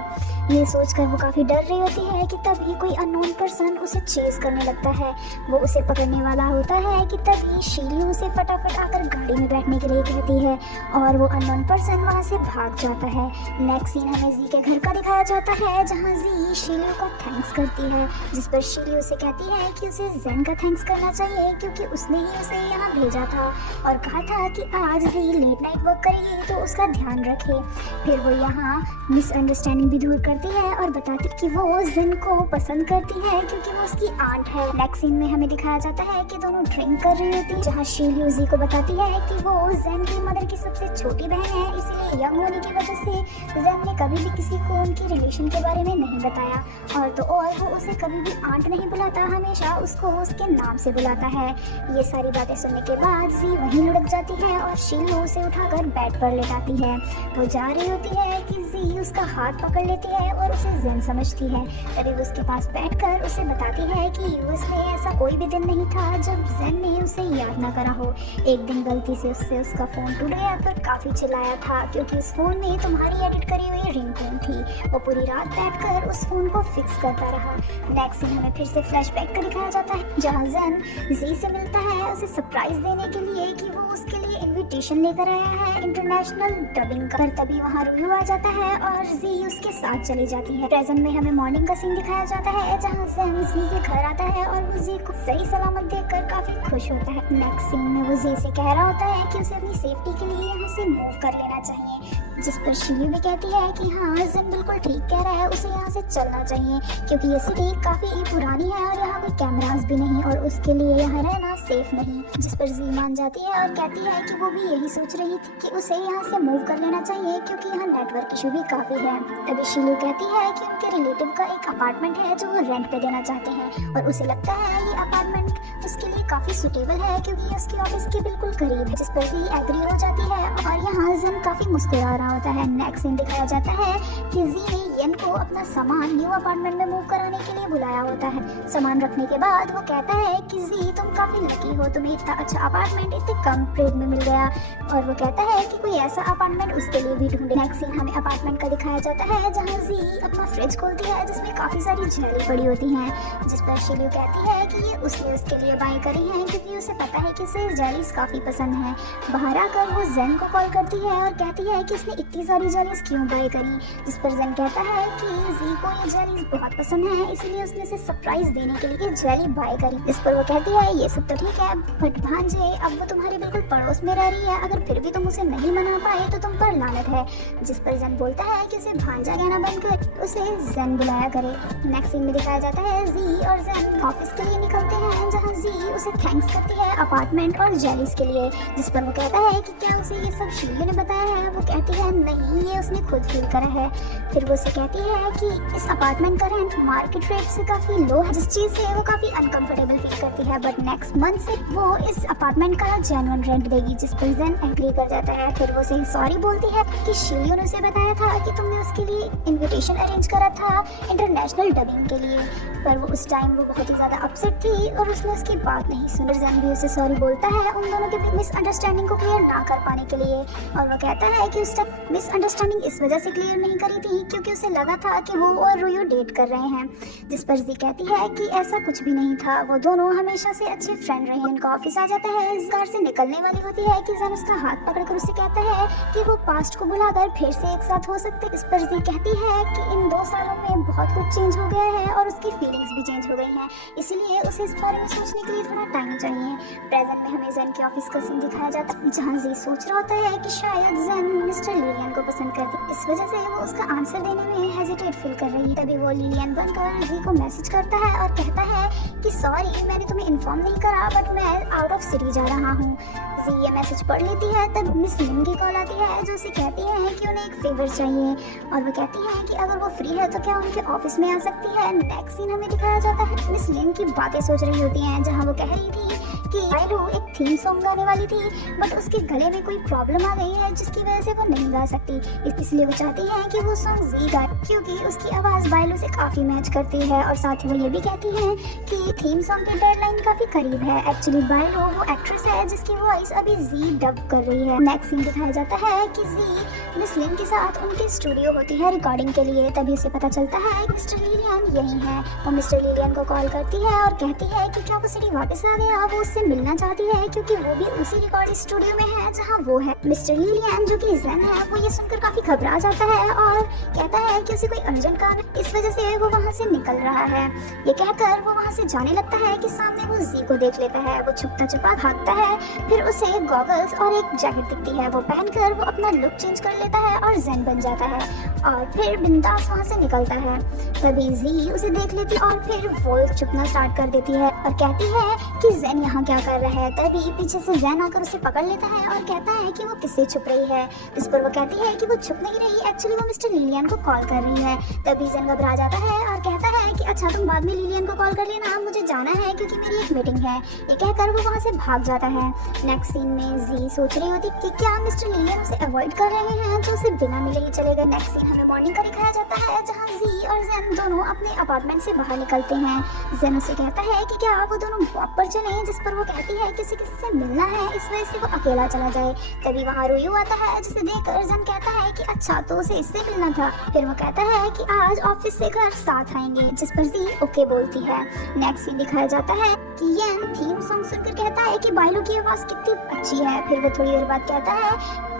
ये सोचकर वो काफी डर रही होती है कि तभी कोई अननोन पर्सन उसे चेस करने लगता है। वो उसे पकड़ने वाला होता है कि तभी शीलियो उसे फटाफट आकर गाड़ी में बैठने के लिए कहती है और वो अननोन पर्सन वहाँ से भाग जाता है। नेक्स्ट सीन हमें जी के घर का दिखाया जाता है जहाँ जी शीलियो का थैंक्स करती है। जिस पर शीलियो उसे कहती है कि उसे जेन का थैंक्स करना चाहिए क्योंकि उसने ही उसे यहाँ भेजा था और कहा था कि आज जी लेट नाइट वर्क करेगी तो उसका ध्यान रखे। फिर वो यहाँ मिसअंडरस्टैंडिंग भी दूर करती है और बताती कि वो जेन को पसंद करती है क्योंकि वो उसकी आंट है। नेक्स्ट सीन में हमें दिखाया जाता है कि दोनों ड्रिंक कर रही होती है जहाँ शीलियो जी को बताती है कि वो जेन की मदर की सबसे छोटी बहन है, इसलिए यंग होने की वजह से जेन ने कभी भी किसी को उनकी रिलेशन के बारे में नहीं बताया और वो उसे कभी भी आंट नहीं बुलाता बेटा हमेशा उसको उसके नाम से बुलाता है। ये सारी बातें सुनने के बाद जी वहीं लुढ़क जाती है और शिलियो उसे उठाकर बेड पर लेटाती है। वो जा रही होती है कि जी उसका हाथ पकड़ लेती है और उसे ज़ेन समझती है। तभी वो उसके पास बैठकर उसे बताती है कि यूएस में ऐसा कोई भी दिन नहीं था जब ज़ेन ने उसे याद ना करा हो। एक दिन गलती से उससे उसका फ़ोन टूट गया पर काफ़ी चिल्लाया था क्योंकि इस फ़ोन में तुम्हारी एडिट करी हुई रिंगटोन थी। वो पूरी रात बैठकर उस फ़ोन को फिक्स करता रहा। नेक्स्ट सीन हमें फिर से फ्लैशबैक का दिखाया जाता है जहाँ ज़ेन जी से मिलता है उसे सरप्राइज देने के लिए कि वो उसके लिए इनविटेशन लेकर आया है इंटरनेशनल डबिंग का। पर तभी वहाँ रुयू आ जाता है और जी उसके साथ चली जाती है। प्रेजेंट में हमें मॉर्निंग का सीन दिखाया जाता है जहाँ ज़ेन जी के घर आता है और वो जी को सही सलामत देखकर काफी खुश होता है। नेक्स्ट सीन में वो जी से कह रहा होता है कि उसे अपनी सेफ्टी के लिए यहाँ से मूव कर लेना चाहिए, जिस पर शिलियो भी कहती है कि हाँ ज़ेन बिल्कुल ठीक कह रहा है, उसे यहाँ से चलना चाहिए क्योंकि ये सिटी काफ़ी पुरानी है और यहाँ कोई कैमरास भी नहीं और उसके लिए यहाँ रहना सेफ नहीं। जिस पर जी मान जाती है और कहती है कि वो भी यही सोच रही थी कि उसे यहाँ से मूव कर लेना चाहिए क्योंकि यहाँ नेटवर्क इशू भी काफ़ी है। तभी शिलियो कहती है कि उनके रिलेटिव का एक अपार्टमेंट है जो वो रेंट पे देना चाहते हैं और उसे लगता है ये अपार्टमेंट उसके लिए काफ़ी सुटेबल है क्योंकि ये उसके ऑफिस के बिल्कुल करीब है। जिस पर जी एग्री हो जाती है और यहाँ ज़ेन काफ़ी मुस्कुरा रहा होता है। नेक्स्ट सीन दिखाया जाता है कि जी ने येन को अपना सामान न्यू अपार्टमेंट में मूव कराने के लिए बुलाया होता है। सामान रखने के बाद वो कहता है कि जी तुम काफ़ी लकी हो, तुम्हें इतना अच्छा अपार्टमेंट इतने कम रेट में मिल गया और वो कहता है कि कोई ऐसा अपार्टमेंट उसके लिए भी ढूंढे। नेक्स्ट सीन हमें अपार्टमेंट का दिखाया जाता है जहाँ जी अपना फ्रिज खोलती है जिसमें काफ़ी सारी जेली पड़ी होती हैं। जिस पर शिलियो कहती है कि ये उसने उसके लिए बाई करी है क्योंकि उसे पता है कि उसे जेलीज काफ़ी पसंद है। बाहर आकर वो ज़ेन को कॉल करती है और कहती है कि उसने इतनी सारी जेलीज क्यों बाई करी। जिस पर ज़ेन कहता है कि जी को ये जेलीज बहुत पसंद है इसलिए उसने इसे सरप्राइज देने के लिए जेली बाई करी। जिस पर वो कहती है ये सब तो ठीक है बट भांजे अब वो तुम्हारे बिल्कुल पड़ोस में रह रही है, अगर फिर भी तुम उसे नहीं मना पाए तो तुम पर लानत है। जिस पर ज़ेन बोलता है कि उसे भांजा कहना बंद कर उसे ज़ेन बुलाया करे। नेक्स्ट सीन में दिखाया जाता है जी और ज़ेन ऑफिस के लिए निकलते हैं जहाँ जी उसे थैंक्स करती है अपार्टमेंट और जेलीज के लिए। जिस पर वो कहता है कि क्या उसे ये सब शिलियो ने बताया है। वो कहती है नहीं ये उसने खुद फील करा है। फिर वो उसे कहती है कि इस अपार्टमेंट का रेंट मार्केट रेट से काफ़ी लो है जिस चीज़ से वो काफ़ी अनकंफर्टेबल फील करती है बट नेक्स्ट मंथ से वो इस अपार्टमेंट का जेन्युइन रेंट देगी। जिस पर ज़ेन एग्री कर जाता है। फिर वो उसे सॉरी बोलती है कि शिलियो ने उसे बताया था कि तुमने उसके लिए इन्विटेशन अरेंज करा था इंटरनेशनल डबिंग के लिए, पर वो उस टाइम वो बहुत ही ज़्यादा अपसेट थी और उसने उसकी बात नहीं सुनी। ज़ेन भी उसे सॉरी बोलता है उन दोनों के मिसअंडरस्टैंडिंग को क्लियर ना कर पाने के लिए और वो कहता है कि उस तक मिसअंडरस्टैंडिंग इस वजह से क्लियर नहीं करी थी क्योंकि उसे लगा था कि वो और रुयो डेट कर रहे हैं। जिस पर जी कहती है कि ऐसा कुछ भी नहीं था, वो दोनों हमेशा से अच्छे फ्रेंड रहे। उनका ऑफिस आ जाता है, इस कार से निकलने वाली होती है कि ज़ेन उसका हाथ पकड़कर उसे कहता है कि वो पास्ट को भुलाकर फिर से एक साथ हो सकते। इस पर जी कहती है कि इन 2 सालों में बहुत कुछ चेंज हो गया है और उसकी फीलिंग्स भी चेंज हो गई हैं, इसलिए उसे इस बारे में सोचने के लिए थोड़ा टाइम चाहिए। प्रेजेंट में हमें ज़ेन के ऑफिस का सीन दिखाया जाता है जहाँ जी सोच रहा होता है कि शायद ज़ेन मिस्टर लिलियन को पसंद करती, इस वजह से वो उसका आंसर देने में हेजिटेट फील कर रही है। तभी वो लिलियन बनकर जी को मैसेज करता है और कहता है कि सॉरी मैंने तुम्हें इन्फॉर्म नहीं करा बट मैं आउट ऑफ सिटी जा रहा हूँ। जी ये मैसेज पढ़ लेती है तब मिस लिन की कॉल आती है जो उसे कहती है कि उन्हें एक फेवर चाहिए और वो कहती है कि अगर वो फ्री है तो क्या उनके ऑफिस में आ सकती है। नेक्स्ट सीन हमें दिखाया जाता है मिस लिन की बातें सोच रही होती हैं जहाँ वो कह रही थी कि आयरू एक थीम सॉन्ग गाने वाली थी बट उसके गले में कोई प्रॉब्लम आ गई है जिसकी वजह से वो नहीं गा सकती, इसलिए वो चाहती है कि वो सॉन्ग जी गाए क्योंकि उसकी आवाज़ बायलो से काफ़ी मैच करती है। और साथ ही वो ये भी कहती है कि थीम सॉन्ग की डेडलाइन काफ़ी करीब है। एक्चुअली बायलो वो एक्ट्रेस है जिसकी वॉइस अभी जी डब कर रही है। नेक्स्ट सीन दिखाया जाता है कि जी मिस लिन के साथ उनकी स्टूडियो होती है रिकॉर्डिंग के लिए। तभी उसे पता चलता है कि मिस्टर लिलियन यही है। वो मिस्टर लिलियन को कॉल करती है और कहती है कि क्या वो सिटी वापस आ गया, वो उससे मिलना चाहती है क्योंकि वो भी उसी रिकॉर्डिंग स्टूडियो में है जहाँ वो है। मिस्टर लिलियन जो कि ज़ेन है वो ये सुनकर काफ़ी घबरा जाता है और कहता है कि उसे कोई अर्जेंट काम है, इस वजह से वो वहाँ से निकल रहा है। ये कहकर वो वहाँ से जाने लगता है कि सामने वो जी को देख लेता है। वो छुपता छुपा भागता है, फिर उसे गॉगल्स और एक जैकेट दिखती है, वो पहनकर वो अपना लुक चेंज कर लेता है और ज़ेन बन जाता है और फिर बिंदास वहाँ से निकलता है। तभी जी उसे देख लेती और फिर वो छुपना स्टार्ट कर देती है और कहती है कि ज़ेन यहाँ क्या कर रहा है। तभी पीछे से ज़ेन आकर उसे पकड़ लेता है और कहता है कि वो किससे छुप रही है। इस पर वो कहती है कि वो छुप नहीं रही, एक्चुअली वो मिस्टर लिलियन को कॉल कर कर रही है। तभी जेन घबरा जाता है और कहता है कि अच्छा तुम बाद में लिलियन को कॉल कर लेना, मुझे जाना है क्योंकि मेरी एक मीटिंग है। ये कहकर वो वहाँ से भाग जाता है। नेक्स्ट सीन में जी सोच रही होती कि क्या मिस्टर लिलियन उसे अवॉइड कर रहे हैं जो उसे बिना मिले ही चले गए। नेक्स्ट सीन हमें मॉर्निंग का दिखाया जाता है जहाँ जी और जेन दोनों अपने अपार्टमेंट से बाहर निकलते हैं। जेन उसे कहता है कि क्या वो दोनों वॉक पर चले, जिस पर वो कहती है कि उसे किसी से मिलना है, इस वजह से वो अकेला चला जाए। तभी वहाँ रुयू आता है जिसे देखकर जेन कहता है कि अच्छा तो उसे इससे मिलना था। फिर वो कहता है कि आज ऑफिस से घर साथ आएंगे, जिस पर जी ओके बोलती है। नेक्स्ट सीन दिखाया जाता है कि येन थीम सॉन्ग सुनकर कहता है कि बाइलो की आवाज कितनी अच्छी है। फिर वो थोड़ी देर बाद कहता है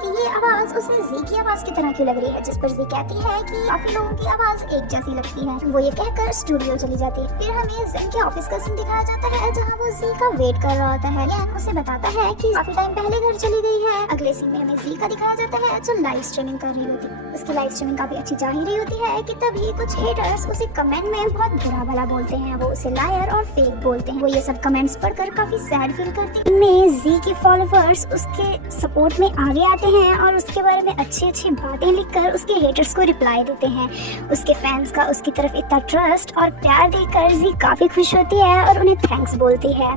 कि ये आवाज उसे जी की आवाज की तरह क्यों लग रही है, जिस पर जी कहती है कि काफी लोगों की आवाज एक जैसी लगती है। वो ये कहकर स्टूडियो चली जाती है। फिर हमें जेन के ऑफिस का सीन दिखाया जाता है जहाँ वो जी का वेट कर रहा होता है। येन उसे बताता है कि काफी टाइम पहले घर चली गई है। अगले सीन में हमें जी का दिखाया जाता है जो लाइव स्ट्रीमिंग कर रही होती है। उसकी लाइव स्ट्रीमिंग काफी अच्छी जा ही रही होती है कि तभी कुछ हेटर्स उसे कमेंट में बहुत बुरा भला बोलते हैं। वो उसे लायर और फेक बोलते हैं। वो ये सब कमेंट्स पढ़कर काफी सैड फील करती है। इनमें जी के फॉलोअर्स उसके सपोर्ट में आगे आते हैं और उसके बारे में अच्छी अच्छी बातें लिखकर उसके हेटर्स को रिप्लाई देते हैं। उसके फैंस का उसकी तरफ इतना ट्रस्ट और प्यार देखकर जी काफी खुश होती है और उन्हें थैंक्स बोलती है।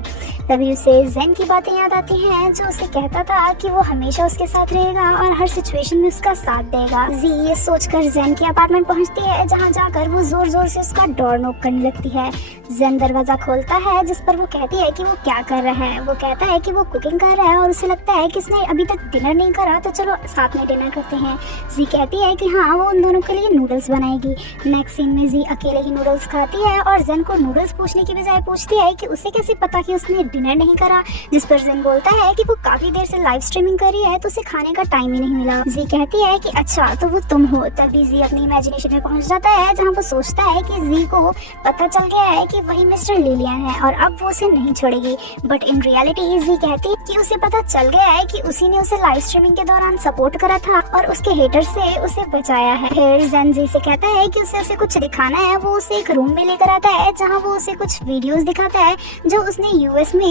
तभी उसे जेन की बातें याद आती हैं जो उसे कहता था कि वो हमेशा उसके साथ रहेगा और हर सिचुएशन में उसका साथ देगा। जी ये सोचकर जेन के अपार्टमेंट पहुंचती है जहां जाकर वो जोर जोर से उसका डोर नॉक करने लगती है। जेन दरवाजा खोलता है जिस पर वो कहती है कि वो क्या कर रहा है। वो कहता है कि वो कुकिंग कर रहा है और उसे लगता है कि इसने अभी तक डिनर नहीं करा तो चलो साथ में डिनर करते हैं। जी कहती है कि हाँ वो उन दोनों के लिए नूडल्स बनाएगी। नेक्स्ट सीन में जी अकेले ही नूडल्स खाती है और जेन को नूडल्स पूछने की बजाय पूछती है कि उसे कैसे पता कि उसने डिनर नहीं करा, जिस पर जेन बोलता है कि वो काफी देर से लाइव स्ट्रीमिंग कर रही है तो उसे खाने का टाइम ही नहीं मिला। जी कहती है कि अच्छा तो वो तुम हो। तभी जी अपनी इमेजिनेशन में पहुंच जाता है जहां वो सोचता है कि जी को पता चल गया है कि वही मिस्टर लिलियन है और अब वो उसे नहीं छोड़ेगी। बट इन रियलिटी जी कहती है कि उसे पता चल गया है कि उसी ने उसे लाइव स्ट्रीमिंग के दौरान सपोर्ट करा था और उसके हेटर से उसे बचाया है। फिर जेन जी से कहता है कि उसे कुछ दिखाना है। वो उसे एक रूम में लेकर आता है जहाँ वो उसे कुछ वीडियोस दिखाता है जो उसने यूएस में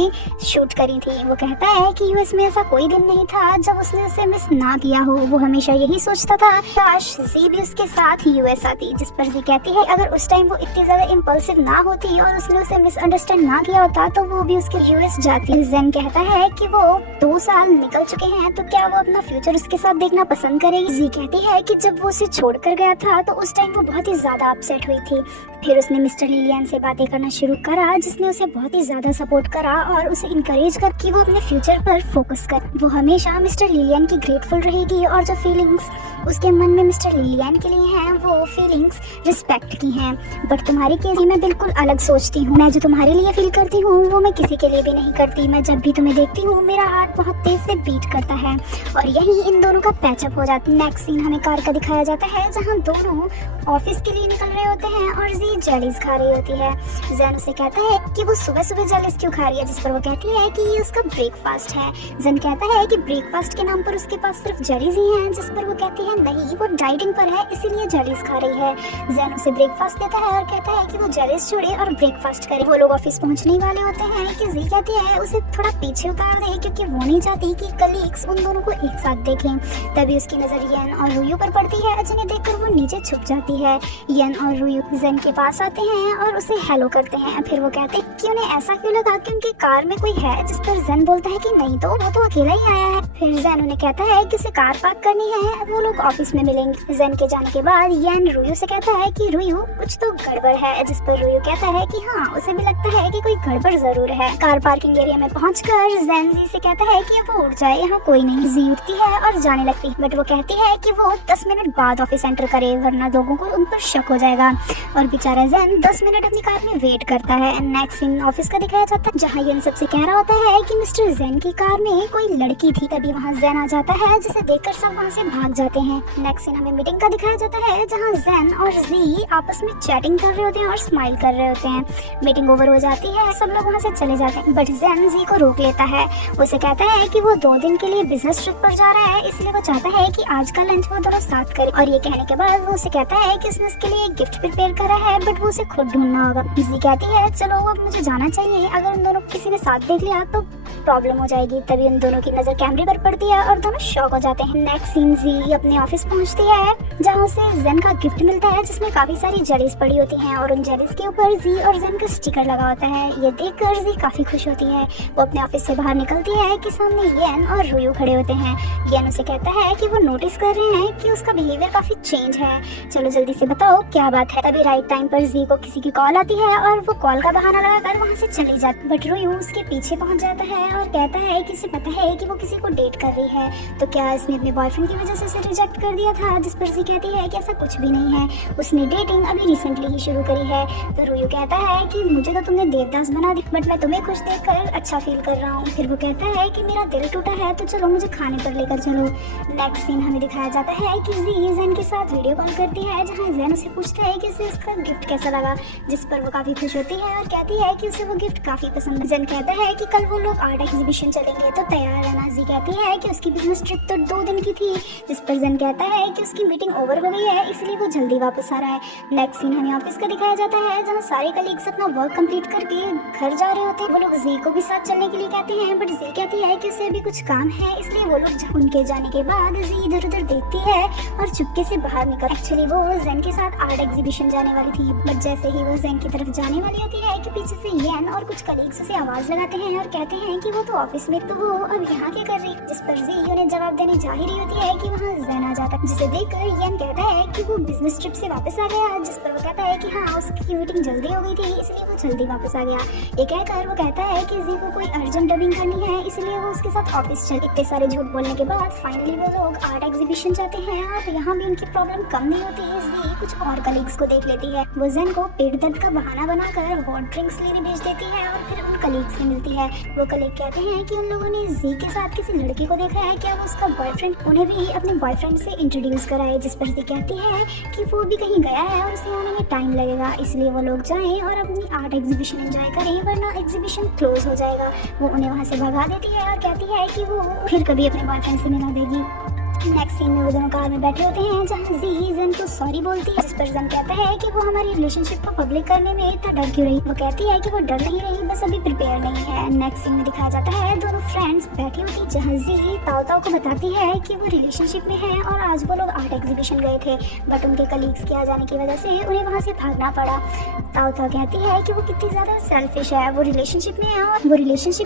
शूट करी थी। वो कहता है कि यूएस में ऐसा कोई दिन नहीं था जब उसने उसे मिस ना किया हो। वो हमेशा यही सोचता था काश जी भी उसके साथ यूएस आती, जिस पर जी कहती है अगर उस टाइम वो इतनी ज्यादा इम्पल्सिव ना होती और उसने उसे मिसअंडरस्टैंड ना किया होता तो वो भी उसके यूएस जाती। जेन कहता है कि वो 2 साल निकल चुके हैं तो क्या वो अपना फ्यूचर उसके साथ देखना पसंद करेगी। जी कहती है कि जब वो उसे छोड़कर गया था तो उस टाइम वो बहुत ही ज्यादा अपसेट हुई थी। फिर उसने मिस्टर लिलियन से बातें करना शुरू करा जिसने उसे बहुत ही ज्यादा सपोर्ट करा और उसे इनकरेज कर कि वो अपने फ्यूचर पर फोकस कर। वो हमेशा मिस्टर लिलियन की ग्रेटफुल रहेगी और जो फीलिंग्स उसके मन में मिस्टर लिलियन के लिए हैं वो फीलिंग्स रिस्पेक्ट की हैं। बट तुम्हारी केस मैं बिल्कुल अलग सोचती हूँ। मैं जो तुम्हारे लिए फील करती हूँ वो मैं किसी के लिए भी नहीं करती। मैं जब भी तुम्हें देखती हूँ मेरा हार्ट बहुत तेज से बीट करता है और यही इन दोनों का पैचअप हो जाता है। नेक्स्ट सीन हमें कार का दिखाया जाता है जहाँ दोनों ऑफिस के लिए निकल रहे होते हैं और जी जेलीज खा रही होती है। जेन उसे कहता है कि वो सुबह सुबह जेलीज क्यों खा रही है, जिस पर वो कहती है कि ये उसका ब्रेकफास्ट है। जेन कहता है कि ब्रेकफास्ट के नाम पर उसके पास सिर्फ जेलीज ही हैं, जिस पर वो कहती है नहीं वो डाइटिंग पर है इसीलिए जेलीज खा रही है। जेन उसे ब्रेकफास्ट देता है और कहता है कि वो जेलीज छोड़े और ब्रेकफास्ट करे। वो लोग ऑफिस पहुंचने वाले होते हैं कि जी कहती है उसे थोड़ा पीछे उतार दे क्योंकि वो नहीं चाहती कि कलीग्स उन दोनों को एक साथ देखें। तभी उसकी नजर येन और रुयू पर पड़ती है जिन्हें देखकर वो नीचे छुप जाती है। येन और रुयू जेन के पास आते हैं और उसे हेलो करते हैं। फिर वो कहते हैं कि उन्हें ऐसा क्यों लगा कि उनकी कार में कोई है, जिस पर जेन बोलता है कि नहीं तो वो तो अकेला ही आया है। फिर जेन उन्हें कहता है कि उसे कार पार्क करनी है, वो लोग ऑफिस में मिलेंगे। जेन के जाने के बाद येन रुयू से कहता है कि रुयू कुछ तो गड़बड़ है, जिस पर रुयू कहता है कि हाँ उसे भी लगता है कि कोई गड़बड़ जरूर है। कार पार्किंग एरिया में पहुंचकर जेन जी से कहता है कि वो उठ जाए, यहाँ कोई नहीं। जी उठती है और जाने लगती है बट वो कहती है कि वो 10 मिनट बाद ऑफिस एंटर करे वरना लोगों को उन पर शक हो जाएगा। और बेचारा जेन 10 मिनट अपनी कार में वेट करता है। नेक्स्ट सीन ऑफिस का दिखाया जाता है जहाँ येन सबसे कह रहा होता है कि मिस्टर जेन की कार में कोई लड़की थी। तभी वहाँ जेन आ जाता है जिसे देखकर सब वहाँ से भाग जाते हैं। नेक्स्ट सीन हमें मीटिंग का दिखाया जाता है जहाँ जेन और जी आपस में चैटिंग कर रहे होते हैं और स्माइल कर रहे होते हैं। मीटिंग ओवर हो जाती है, सब लोग वहाँ से चले जाते हैं बट जेन जी को रोक लेता है। उसे कहता है कि वो 2 दिन के लिए बिजनेस ट्रिप पर जा रहा है इसलिए वो चाहता है कि आज का लंच वो दोनों साथ करें। और ये कहने के बाद वो उसे कहता है कि उसने उसके लिए एक गिफ्ट प्रिपेयर करा है बट वो उसे खुद ढूंढना होगा। जी कहती है चलो अब मुझे जाना चाहिए, अगर उन दोनों को किसी ने साथ देख लिया तो प्रॉब्लम हो जाएगी। तभी उन दोनों की नजर कैमरे पर पड़ती है और दोनों शॉक हो जाते हैं। नेक्स्ट सीन जी अपने ऑफिस पहुंचती है जहां उसे जेन का गिफ्ट मिलता है जिसमें काफी सारी जेलीज पड़ी होती हैं और उन जेलीज के ऊपर जी और जेन का स्टिकर लगा होता है। ये देखकर जी काफी खुश होती है। वो अपने ऑफिस से बाहर निकलती है कि सामने येन और रुयू खड़े होते हैं। येन उसे कहता है कि वो नोटिस कर रहे हैं कि उसका बिहेवियर काफी चेंज है, चलो जल्दी से बताओ क्या बात है। तभी राइट टाइम पर जी को किसी की कॉल आती है और वो कॉल का बहाना लगाकर वहाँ से चली जाती, बट रुयू उसके पीछे पहुंच जाता है और कहता है कि उसे पता है कि वो किसी को डेट कर रही है, तो क्या इसने अपने बॉयफ्रेंड की वजह से उसे रिजेक्ट कर दिया था। जिस पर जी कहती है कि ऐसा कुछ भी नहीं है, उसने डेटिंग अभी रिसेंटली ही शुरू करी है। तो रुयू कहता है कि मुझे तो तुमने देवदास बना दी, बट मैं तुम्हें खुश देखकर अच्छा फील कर रहा हूँ। फिर वो कहता है कि मेरा दिल टूटा है तो चलो मुझे खाने पर लेकर चलो। नेक्स्ट सीन हमें दिखाया जाता है कि जी जेन के साथ वीडियो कॉल करती है जहाँ जेन उसे पूछता है कि उसे उसका गिफ्ट कैसा लगा, जिस पर वो काफी खुश होती है और कहती है कि उसे वो गिफ्ट काफी पसंद है। जेन कहता है कि कल वो लोग आर्ट एग्जीबिशन चलेंगे तो तैयार रहना। जी कहती है कि उसकी बिजनेस ट्रिप तो 2 दिन की थी, जिस पर जेन कहता है कि उसकी मीटिंग ओवर हो गई है इसलिए वो जल्दी वापस आ रहा है। नेक्स्ट सीन हमें ऑफिस का दिखाया जाता है जहाँ सारे कलीग्स अपना वर्क कंप्लीट करके घर जा रहे होते हैं। वो लोग जी को भी साथ चलने के लिए कहते हैं, बट जी कहती है कि उसे अभी कुछ काम है, इसलिए वो लोग उनके जाने के बाद जी इधर उधर देखती है और चुपके से बाहर निकल। एक्चुअली वो जेन के साथ आर्ट एग्जीबिशन जाने वाली थी, बट जैसे ही वो जेन की तरफ जाने वाली होती है कि पीछे से येन और कुछ कलीग्स उसे आवाज लगाते हैं और कहते हैं कि वो तो ऑफिस में, तो वो अब यहाँ क्या कर रही। जिस पर जी उन्हें जवाब देने जा ही रही होती है कि वहाँ जेन आ जाता है, जिसे देखकर येन कहता है कि वो बिजनेस ट्रिप से वापस आ गया। जिस पर वो कहता है कि हाँ उसकी मीटिंग जल्दी हो गई थी इसलिए वो जल्दी वापस आ गया। ये कहकर वो कहता है कि जी को कोई अर्जेंट डबिंग करनी है इसलिए वो उसके साथ ऑफिस चल। इतने सारे झूठ बोलने के बाद फाइनली वो लोग आर्ट एग्जीबिशन जाते हैं और यहाँ भी उनकी प्रॉब्लम कम नहीं होती। जी कुछ और कलीग्स को देख लेती है, वो जेन को पेट दर्द का बहाना बनाकर हॉट ड्रिंक्स लेने भेज देती है और फिर उन कलीग से मिलती है। वो कलीग कहते हैं कि उन लोगों ने जी के साथ किसी लड़के को देखा है, क्या वो उसका बॉयफ्रेंड, उन्हें भी अपने बॉयफ्रेंड से इंट्रोड्यूस कराए। जिस पर जी कहती है कि वो भी कहीं गया है और उसे आने में टाइम लगेगा, इसलिए वो लोग जाएं और अपनी आर्ट एग्जीबिशन एंजॉय करें वरना एग्जीबिशन क्लोज हो जाएगा। वो उन्हें वहाँ से भगा देती है और कहती है कि वो फिर कभी अपने बॉयफ्रेंड से मिला देगी। नेक्स्ट सीन में वो दोनों कार में बैठे होते हैं जहाँ जी जेन को सॉरी बोलती है, जिस पर जेन कहता है कि वो हमारी रिलेशनशिप को पब्लिक करने में इतना डर क्यों रही। वो कहती है कि वो डर नहीं रही, बस अभी प्रिपेयर नहीं है। नेक्स्ट सीन में दिखाया जाता है दोनों फ्रेंड्स बैठी होती जहाँ जी ताओ ताओ को बताती है कि वो रिलेशनशिप में है और आज वो लोग आर्ट एग्जीबिशन गए थे, बट उनके कलीग्स के आ जाने की वजह से उन्हें वहाँ से भागना पड़ा। ताओ ताओ कहती है कि वो कितनी ज्यादा सेल्फिश है, वो रिलेशनशिप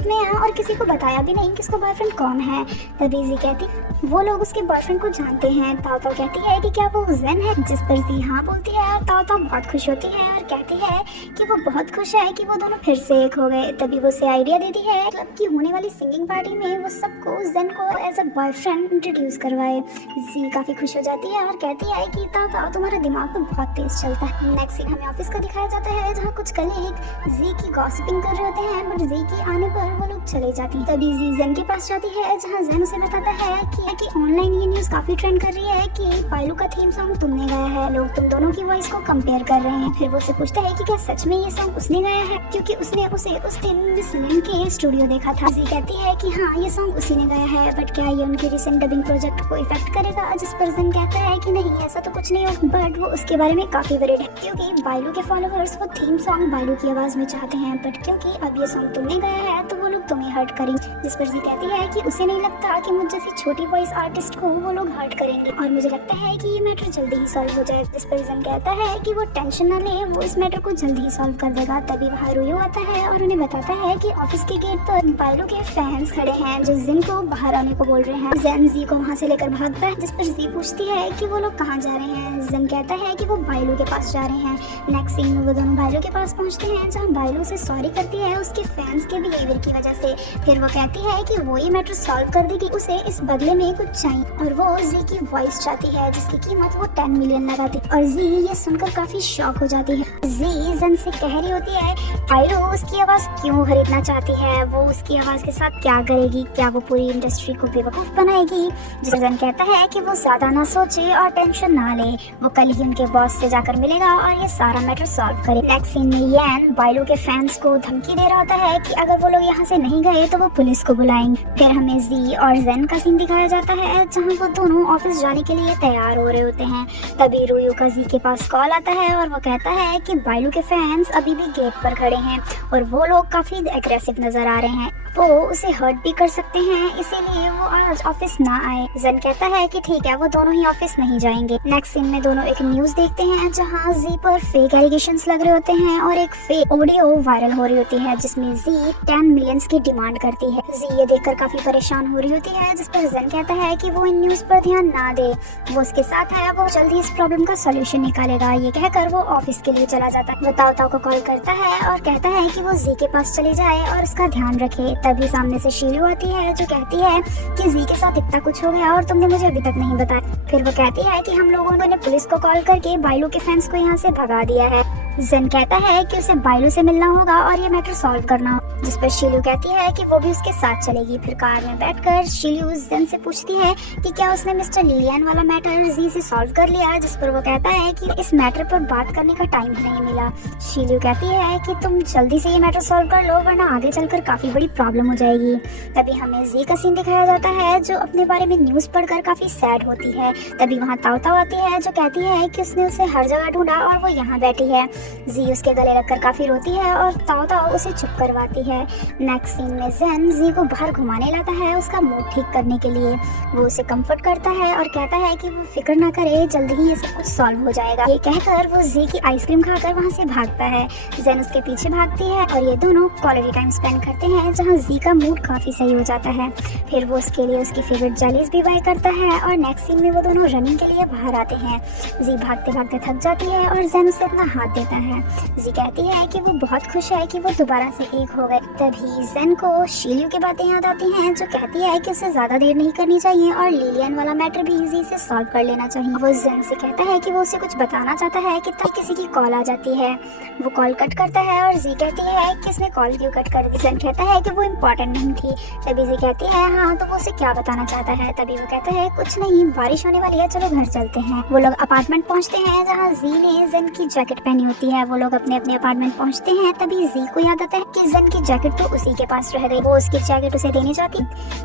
में है और किसी को बताया भी नहीं कि उसका बॉयफ्रेंड कौन है। तभी जी कहती वो लोग उसके बॉयफ्रेंड को जानते हैं। ताओ ताओ कहती है कि क्या वो जेन है, जिस पर जी हाँ बोलती है और ताओ ताओ बहुत खुश होती है और कहती है कि वो बहुत खुश है कि वो दोनों फिर से एक हो गए। तभी वो उसे आइडिया देती है क्लब की होने वाली सिंगिंग पार्टी में वो सबको जेन को एज अ बॉयफ्रेंड इंट्रोड्यूस करवाए। जी काफी खुश हो जाती है और कहती है कि ताओ ताओ तुम्हारा दिमाग तो बहुत तेज चलता है। नेक्स्ट सीन हमें ऑफिस का दिखाया जाता है जहाँ कुछ कलीग जी की गॉसिपिंग कर रहे होते हैं, बट जी के आने पर वो लोग चले जाती है। तभी जी जेन के पास जाती है जहाँ जेन उसे बताता है कि ऑनलाइन ये न्यूज़ काफी ट्रेंड कर रही है कि पायलू का थीम सॉन्ग तुमने गाया है, लोग तुम दोनों की वॉइस को कंपेयर कर रहे हैं। फिर वो उसे पूछता है कि क्या सच में ये सॉन्ग उसने गाया है, क्योंकि उसने उसे उस दिन मिस लिन के स्टूडियो देखा था। जी कहती है कि हाँ ये सॉन्ग उसी ने गाया है, बट क्या ये उनके रिसेंट डबिंग प्रोजेक्ट को इफेक्ट करेगा। जिस पर जेन कहता है कि नहीं ऐसा तो कुछ नहीं हो, बट वो उसके बारे में काफी वरीड है क्योंकि बायलू के फॉलोअर्स वो थीम सॉन्ग बायलू की आवाज में चाहते हैं, बट क्योंकि अब ये सॉन्ग तुमने गाया है तो वो लोग तुम्हें हर्ट करेंगे। जिस पर जी कहती है कि उसे नहीं लगता कि मुझ जैसी छोटी वॉइस आर्टिस्ट को वो लोग हर्ट करेंगे और मुझे लगता है कि ये मैटर जल्दी ही सॉल्व हो जाए। जिस पर जेन कहता है कि वो टेंशन ना ले, वो इस मैटर को जल्दी ही सॉल्व कर देगा। तभी वहाँ रुयो आता है और उन्हें बताता है कि ऑफिस के गेट पर बायलू के फैंस खड़े हैं जो जिन को बाहर आने को बोल रहे हैं। जेन जी को वहाँ से लेकर भागता है, जिस पर जी पूछती है कि वो लोग कहाँ जा रहे हैं। जेन कहता है कि वो बायलू के पास जा रहे हैं। नेक्स्ट सीन में वो दोनों बायलू के पास पहुँचते हैं जहाँ बायलू से सॉरी करती है उसके फैंस के बिहेवियर की वजह से। फिर वो कहती है कि वो ये मैटर सॉल्व कर देगी, उसे इस बदले में कुछ चाहिए और वो जी की वॉइस चाहती है जिसकी कीमत वो 10 मिलियन लगाती और जी ये सुनकर काफी शॉक हो जाती है। जी जेन से कह रही होती है पायलू उसकी आवाज क्यों खरीदना चाहती है, वो उसकी आवाज के साथ क्या करेगी, क्या वो पूरी इंडस्ट्री को बेवकूफ बनाएगी। जिसे जेन कहता है कि वो ज्यादा ना सोचे और टेंशन ना ले, वो कल ही उनके बॉस से जाकर मिलेगा और ये सारा मैटर सॉल्व करे। नेक्स्ट सीन में येन बायलू के फैंस को धमकी दे रहा होता है कि अगर वो लोग यहाँ से नहीं गए तो वो पुलिस पुलिस को बुलाएंगे। फिर हमें जी और जेन का सीन दिखाया जाता है जहाँ वो दोनों ऑफिस जाने के लिए तैयार हो रहे होते हैं। तभी रोयो का जी के पास कॉल आता है और वो कहता है कि बाइलू के फैंस अभी भी गेट पर खड़े हैं और वो लोग काफी एग्रेसिव नजर आ रहे हैं, वो उसे हर्ट भी कर सकते हैं, इसीलिए वो आज ऑफिस ना आए। जेन कहता है कि ठीक है, वो दोनों ही ऑफिस नहीं जाएंगे। नेक्स्ट सीन में दोनों एक न्यूज देखते हैं जहां जी पर फेक एलिगेशंस लग रहे होते हैं और एक फेक ऑडियो वायरल हो रही होती है जिसमें जी 10 मिलियंस की डिमांड करती है। जी ये देखकर काफी परेशान हो रही होती है, जिस पर जेन कहता है कि वो इन न्यूज पर ध्यान ना दे, वो उसके साथ है, वो जल्दी इस प्रॉब्लम का सोल्यूशन निकालेगा। ये कहकर वो ऑफिस के लिए चला जाता है। वो ताओ ताओ को कॉल करता है और कहता है कि वो जी के पास चले जाए और उसका ध्यान रखे। तभी सामने से शीलू आती है जो कहती है कि जी के साथ इतना कुछ हो गया और तुमने मुझे अभी तक नहीं बताया। फिर वो कहती है कि हम लोगों ने पुलिस को कॉल करके बाइलू के फैंस को यहाँ से भगा दिया है। जेन कहता है कि उसे बाइलू से मिलना होगा और ये मैटर सॉल्व करना होगा, जिस पर शीलू कहती है कि वो भी उसके साथ चलेगी। फिर कार में बैठकर शीलू जेन से पूछती है कि क्या उसने मिस्टर लिलियन वाला मैटर जी से सॉल्व कर लिया, जिस पर वो कहता है कि इस मैटर पर बात करने का टाइम ही नहीं मिला। शीलू कहती है कि तुम जल्दी से ये मैटर सॉल्व कर लो वरना आगे चलकर काफी बड़ी प्रॉब्लम हो जाएगी। तभी हमें जी का सीन दिखाया जाता है जो अपने बारे में न्यूज पढ़कर काफी सैड होती है। तभी वहाँ ताओ ताओ आती है जो कहती है कि उसने उसे हर जगह ढूंढा और वो यहाँ बैठी है। जी उसके गले लगकर काफी रोती है और ताओ ताओ उसे चुप करवाती है। नेक्स्ट सीन में जेन जी को बाहर घुमाने लाता है उसका मूड ठीक करने के लिए। वो उसे कंफर्ट करता है और कहता है कि वो फिक्र ना करे, जल्द ही ये सब कुछ सॉल्व हो जाएगा। ये कहकर वो जी की आइसक्रीम खाकर वहाँ से भागता है। जेन उसके पीछे भागती है और ये दोनों क्वालिटी टाइम स्पेंड करते हैं जहाँ जी का मूड काफी सही हो जाता है। फिर वो उसके लिए उसकी फेवरेट जेलीज भी बाय करता है और नेक्स्ट सीन में वो दोनों रनिंग के लिए बाहर आते हैं। जी भागते भागते थक जाती है और जेन उसे अपना हाथ देता है। जी कहती है कि वो बहुत खुश है कि वो दोबारा से एक हो गए। तभी जेन को शीलियो की बातें याद आती हैं जो कहती है कि उसे ज्यादा देर नहीं करनी चाहिए और लिलियन वाला मैटर भी इजी से सॉल्व कर लेना चाहिए। वो जेन से कहता है कि वो उसे कुछ बताना चाहता है कि तब किसी की कॉल आ जाती है। वो कॉल कट करता है और जी कहती है कि इसने कॉल क्यों कट कर दी। जेन कहता है कि वो इम्पोर्टेंट नहीं थी। तभी जी कहती है हाँ, तो वो उसे क्या बताना चाहता है। तभी वो कहता है कुछ नहीं, बारिश होने वाली है, चलो घर चलते हैं। वो लोग अपार्टमेंट पहुंचते हैं जहाँ जी ने जेन की जैकेट पहनी होती है। वो लोग अपने अपने अपार्टमेंट पहुंचते हैं। तभी जी को याद आता है कि जेन की जैकेट तो उसी के पास रह गई। वो उसकी जैकेट उसे देने जाती,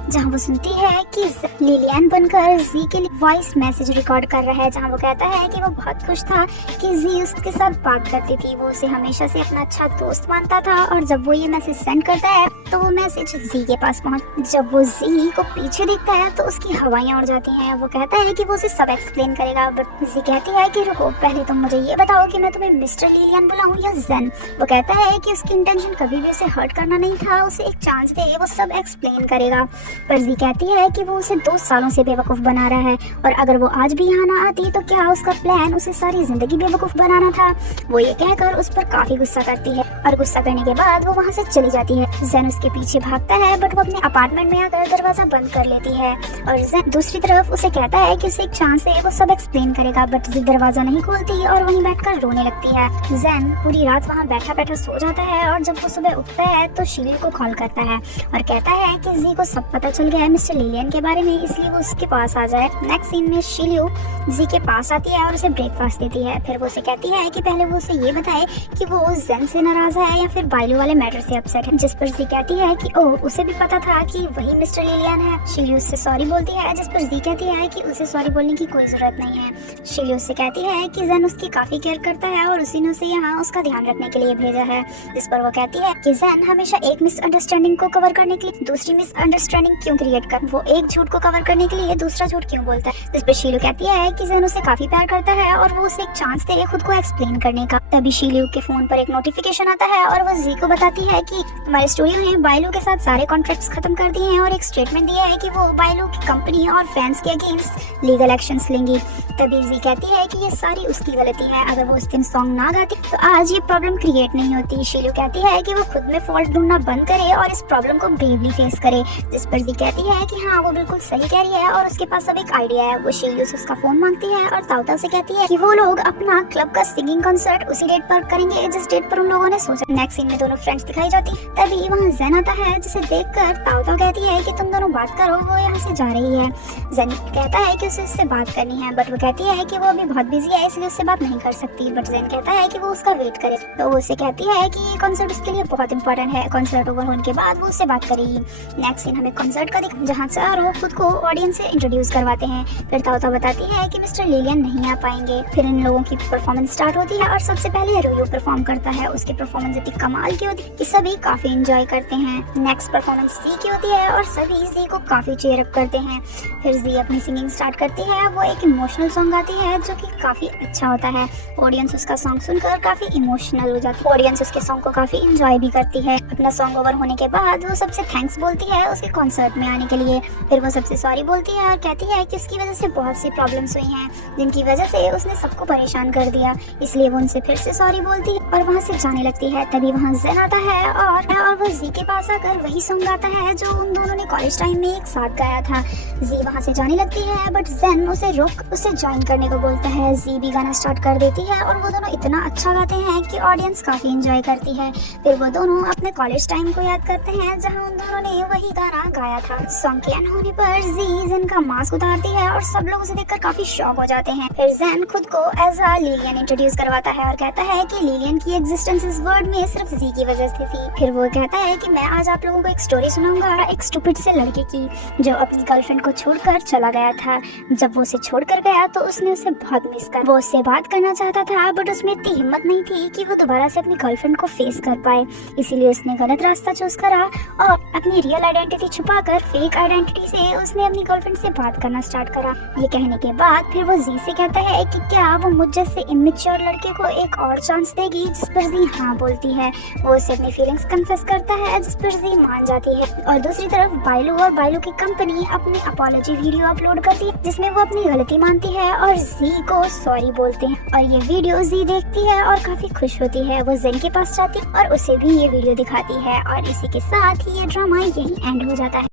जहां वो सुनती है कि लिलियन बनकर जी के लिए वॉइस मैसेज रिकॉर्ड कर रहा है, जहां वो कहता है कि वो बहुत खुश था कि जी उसके साथ बात करती थी। वो उसे हमेशा से अपना अच्छा दोस्त मानता था और जब वो ये मैसेज सेंड करता है तो वो मैसेज जी के पास पहुंच। जब वो जी को पीछे देखता है तो उसकी हवाइयां उड़ जाती हैं। वो कहता है कि वो उसे सब एक्सप्लेन करेगा, बट जी कहती है कि रुको, पहले तुम मुझे ये बताओ कि मैं तुम्हें मिस्टर लिलियन बुलाऊं या जेन। वो कहता है कि उसकी इंटेंशन कभी भी उसे हर्ट करना नहीं था, उसे एक चांस दे, वो सब एक्सप्लेन करेगा। पर जी कहती है कि वो उसे 2 सालों से बेवकूफ बना रहा है और अगर वो आज भी यहाँ ना आती तो क्या उसका प्लान उसे सारी जिंदगी बेवकूफ बनाना था। वो ये कहकर उस पर काफी गुस्सा करती है और गुस्सा करने के बाद वो वहाँ से चली जाती है। जेन उसके पीछे भागता है बट वो अपने अपार्टमेंट में आकर दरवाजा बंद कर लेती है और जेन दूसरी तरफ उसे कहता है कि उसे एक चांस दे, वो सब एक्सप्लेन करेगा, बट जी दरवाजा नहीं खोलती और वहीं बैठकर रोने लगती है। जेन पूरी रात वहाँ बैठा बैठा सो जाता है और जब वो सुबह उठता है तो शीलियो को कॉल करता है और कहता है कि जी को सब पता चल गया है मिस्टर लिलियन के बारे में, इसलिए वो उसके पास आ जाए। नेक्स्ट सीन में शीलियो जी के पास आती है और उसे ब्रेकफास्ट देती है। फिर वो उसे कहती है कि पहले वो उसे ये बताए कि वो जेन से नाराज है या फिर बाइलू वाले मैटर से अपसेट है, जिस पर जी कहती है कि ओह, उसे भी पता था कि वही मिस्टर लिलियन है। शीलियो उससे सॉरी बोलती है, जिस पर जी कहती है कि उसे सॉरी बोलने की कोई जरूरत नहीं है। शीलियो उससे कहती है कि जेन उसकी काफी केयर करता है और उसी ने उसे यहाँ उसका ध्यान रखने के लिए भेजा है, जिस पर वो कहती है कि जेन हमेशा एक मिसअंडरस्टैंडिंग को कवर करने के लिए दूसरी मिसअंडरस्टैंडिंग क्यों क्रिएट कर, वो एक झूठ को कवर करने के लिए दूसरा झूठ क्यों बोलता है। जिस पर शीलियो कहती है कि जेन उसे काफी प्यार करता है और वो उसे एक चांस दे खुद को एक्सप्लेन करने का। तभी शीलियो के फोन पर एक नोटिफिकेशन आता है और वो जी को बताती है कि हमारे स्टूडियो ने बाइलू के साथ सारे कॉन्ट्रैक्ट्स खत्म कर दिए हैं और एक स्टेटमेंट दिया है कि वो बाइलू की कंपनी और फैंस के अगेंस्ट लीगल एक्शंस लेंगी। तभी जी कहती है कि ये सारी उसकी गलती है, अगर वो उस दिन सॉन्ग ना गाती तो आज ये प्रॉब्लम क्रिएट नहीं होती। शीलियो कहती है कि वो खुद में फॉल्ट ढूंढना बंद करे और इस प्रॉब्लम को ब्रेवली फेस करे, जिस पर जी कहती है कि हाँ, वो बिल्कुल सही कह रही है और उसके पास अब एक आइडिया है। वो शीलियो से उसका फोन मांगती है और ताओ ताओ से कहती है कि वो लोग अपना क्लब का सिंगिंग कंसर्ट उसी डेट पर करेंगे जिस डेट पर उन लोगों ने सोचा। नेक्स्ट सीन में दोनों फ्रेंड्स दिखाई जाती, तभी वहाँ जेन आता है जिसे देखकर ताओ ताओ कहती है कि तुम दोनों बात करो, वो यहाँ से जा रही है। जेन कहता है कि उसे उससे बात करनी है, बट वो कहती है कि वो अभी बहुत बिजी है इसलिए उससे बात नहीं कर सकती। बट जेन कहता है कि वो उसका वेट करे। तो वो उसे कहती है कि ये कॉन्सर्ट उसके लिए बहुत इंपॉर्टेंट है। कॉन्सर्ट ओवर होने के बाद वो उससे बात करेगी। नेक्स्ट सीन हमें कॉन्सर्ट का जहाँ चारों खुद को ऑडियंस से इंट्रोड्यूस करवाते हैं। फिर ताओ बताती है कि मिस्टर लिलियन नहीं आ पाएंगे। फिर इन लोगों की परफॉर्मेंस स्टार्ट होती है और सबसे पहले रोयो परफॉर्म करता है। उसकी परफॉर्मेंस इतनी कमाल की होती है कि सभी काफी एंजॉय करते हैं। नेक्स्ट परफॉर्मेंस जी की होती है और सभी जी को काफी चीयर अप करते हैं। फिर जी अपनी सिंगिंग स्टार्ट करती है। वो एक इमोशनल सॉन्ग गाती है जो कि काफी अच्छा होता है। ऑडियंस उसका सॉन्ग सुनकर काफी इमोशनल हो जाती है। ऑडियंस उसके सॉन्ग को काफी एंजॉय भी करती है। अपना सॉन्ग ओवर होने के बाद वो सबसे थैंक्स बोलती है उसके कॉन्सर्ट में आने के लिए। फिर वो सबसे सॉरी बोलती है और कहती है कि उसकी वजह से बहुत सी प्रॉब्लम्स हुई हैं जिनकी वजह से उसने सबको परेशान कर दिया, इसलिए वो उनसे फिर से सॉरी बोलती है और वहाँ से जाने लगती है। तभी वहाँ जेन आता है और वो जी के पास आकर वही सॉन्ग गाता है जो उन दोनों ने कॉलेज टाइम में एक साथ गाया था। जी वहाँ से जाने लगती है बट जेन उसे रोक उसे ज्वाइन करने को बोलता है। जी भी गाना स्टार्ट कर देती है और वो दोनों इतना अच्छा गाते हैं कि ऑडियंस काफी एंजॉय करती है। फिर वो दोनों अपने कॉलेज टाइम को याद करते हैं जहाँ उन दोनों ने वही गाना गाया था। सॉन्ग के एंड होने पर जी जेन का मास्क उतारती है और सब लोग उसे देखकर काफी शॉक हो जाते हैं। फिर जेन खुद को एज अ लिलियन इंट्रोड्यूस करवाता है और कहता है कि लिलियन की एग्जिस्टेंस इस वर्ल्ड में सिर्फ जी की वजह से थी। फिर वो कहता है कि मैं आज आप लोगों को एक स्टोरी सुनाऊंगा एक स्टूपिड से लड़के की जो अपनी गर्लफ्रेंड को छोड़कर चला गया था। जब वो उसे छोड़कर गया तो उसने उसे बहुत मिस कर वो उससे बात करना चाहता था बट उसमें इतनी हिम्मत नहीं थी कि वो दोबारा से अपनी गर्लफ्रेंड को फेस कर पाए, इसीलिए उसने गलत रास्ता चूज करा और अपनी रियल आइडेंटिटी छुपाकर फेक आइडेंटिटी से उसने अपनी गर्लफ्रेंड से बात करना स्टार्ट करा। ये कहने के बाद फिर वो जी से कहता है कि क्या वो मुझ जैसे इमेच्योर लड़के को एक और चांस देगी, जिस पर जी हाँ बोलती है। वो उसे अपनी फीलिंग्स कन्फेस करता है जिस पर जी मान जाती है। और दूसरी तरफ बाइलू और बाइलू की कंपनी अपनी अपॉलॉजी वीडियो अपलोड करती है जिसमें वो अपनी गलती मानती है और जी को सॉरी बोलते हैं। और ये वीडियो जी देखती है और काफी खुश होती है। वो जेन के पास जाती है और उसे भी ये वीडियो दिखाती है और इसी के साथ ही ये ड्रामा यही एंड हो जाता है।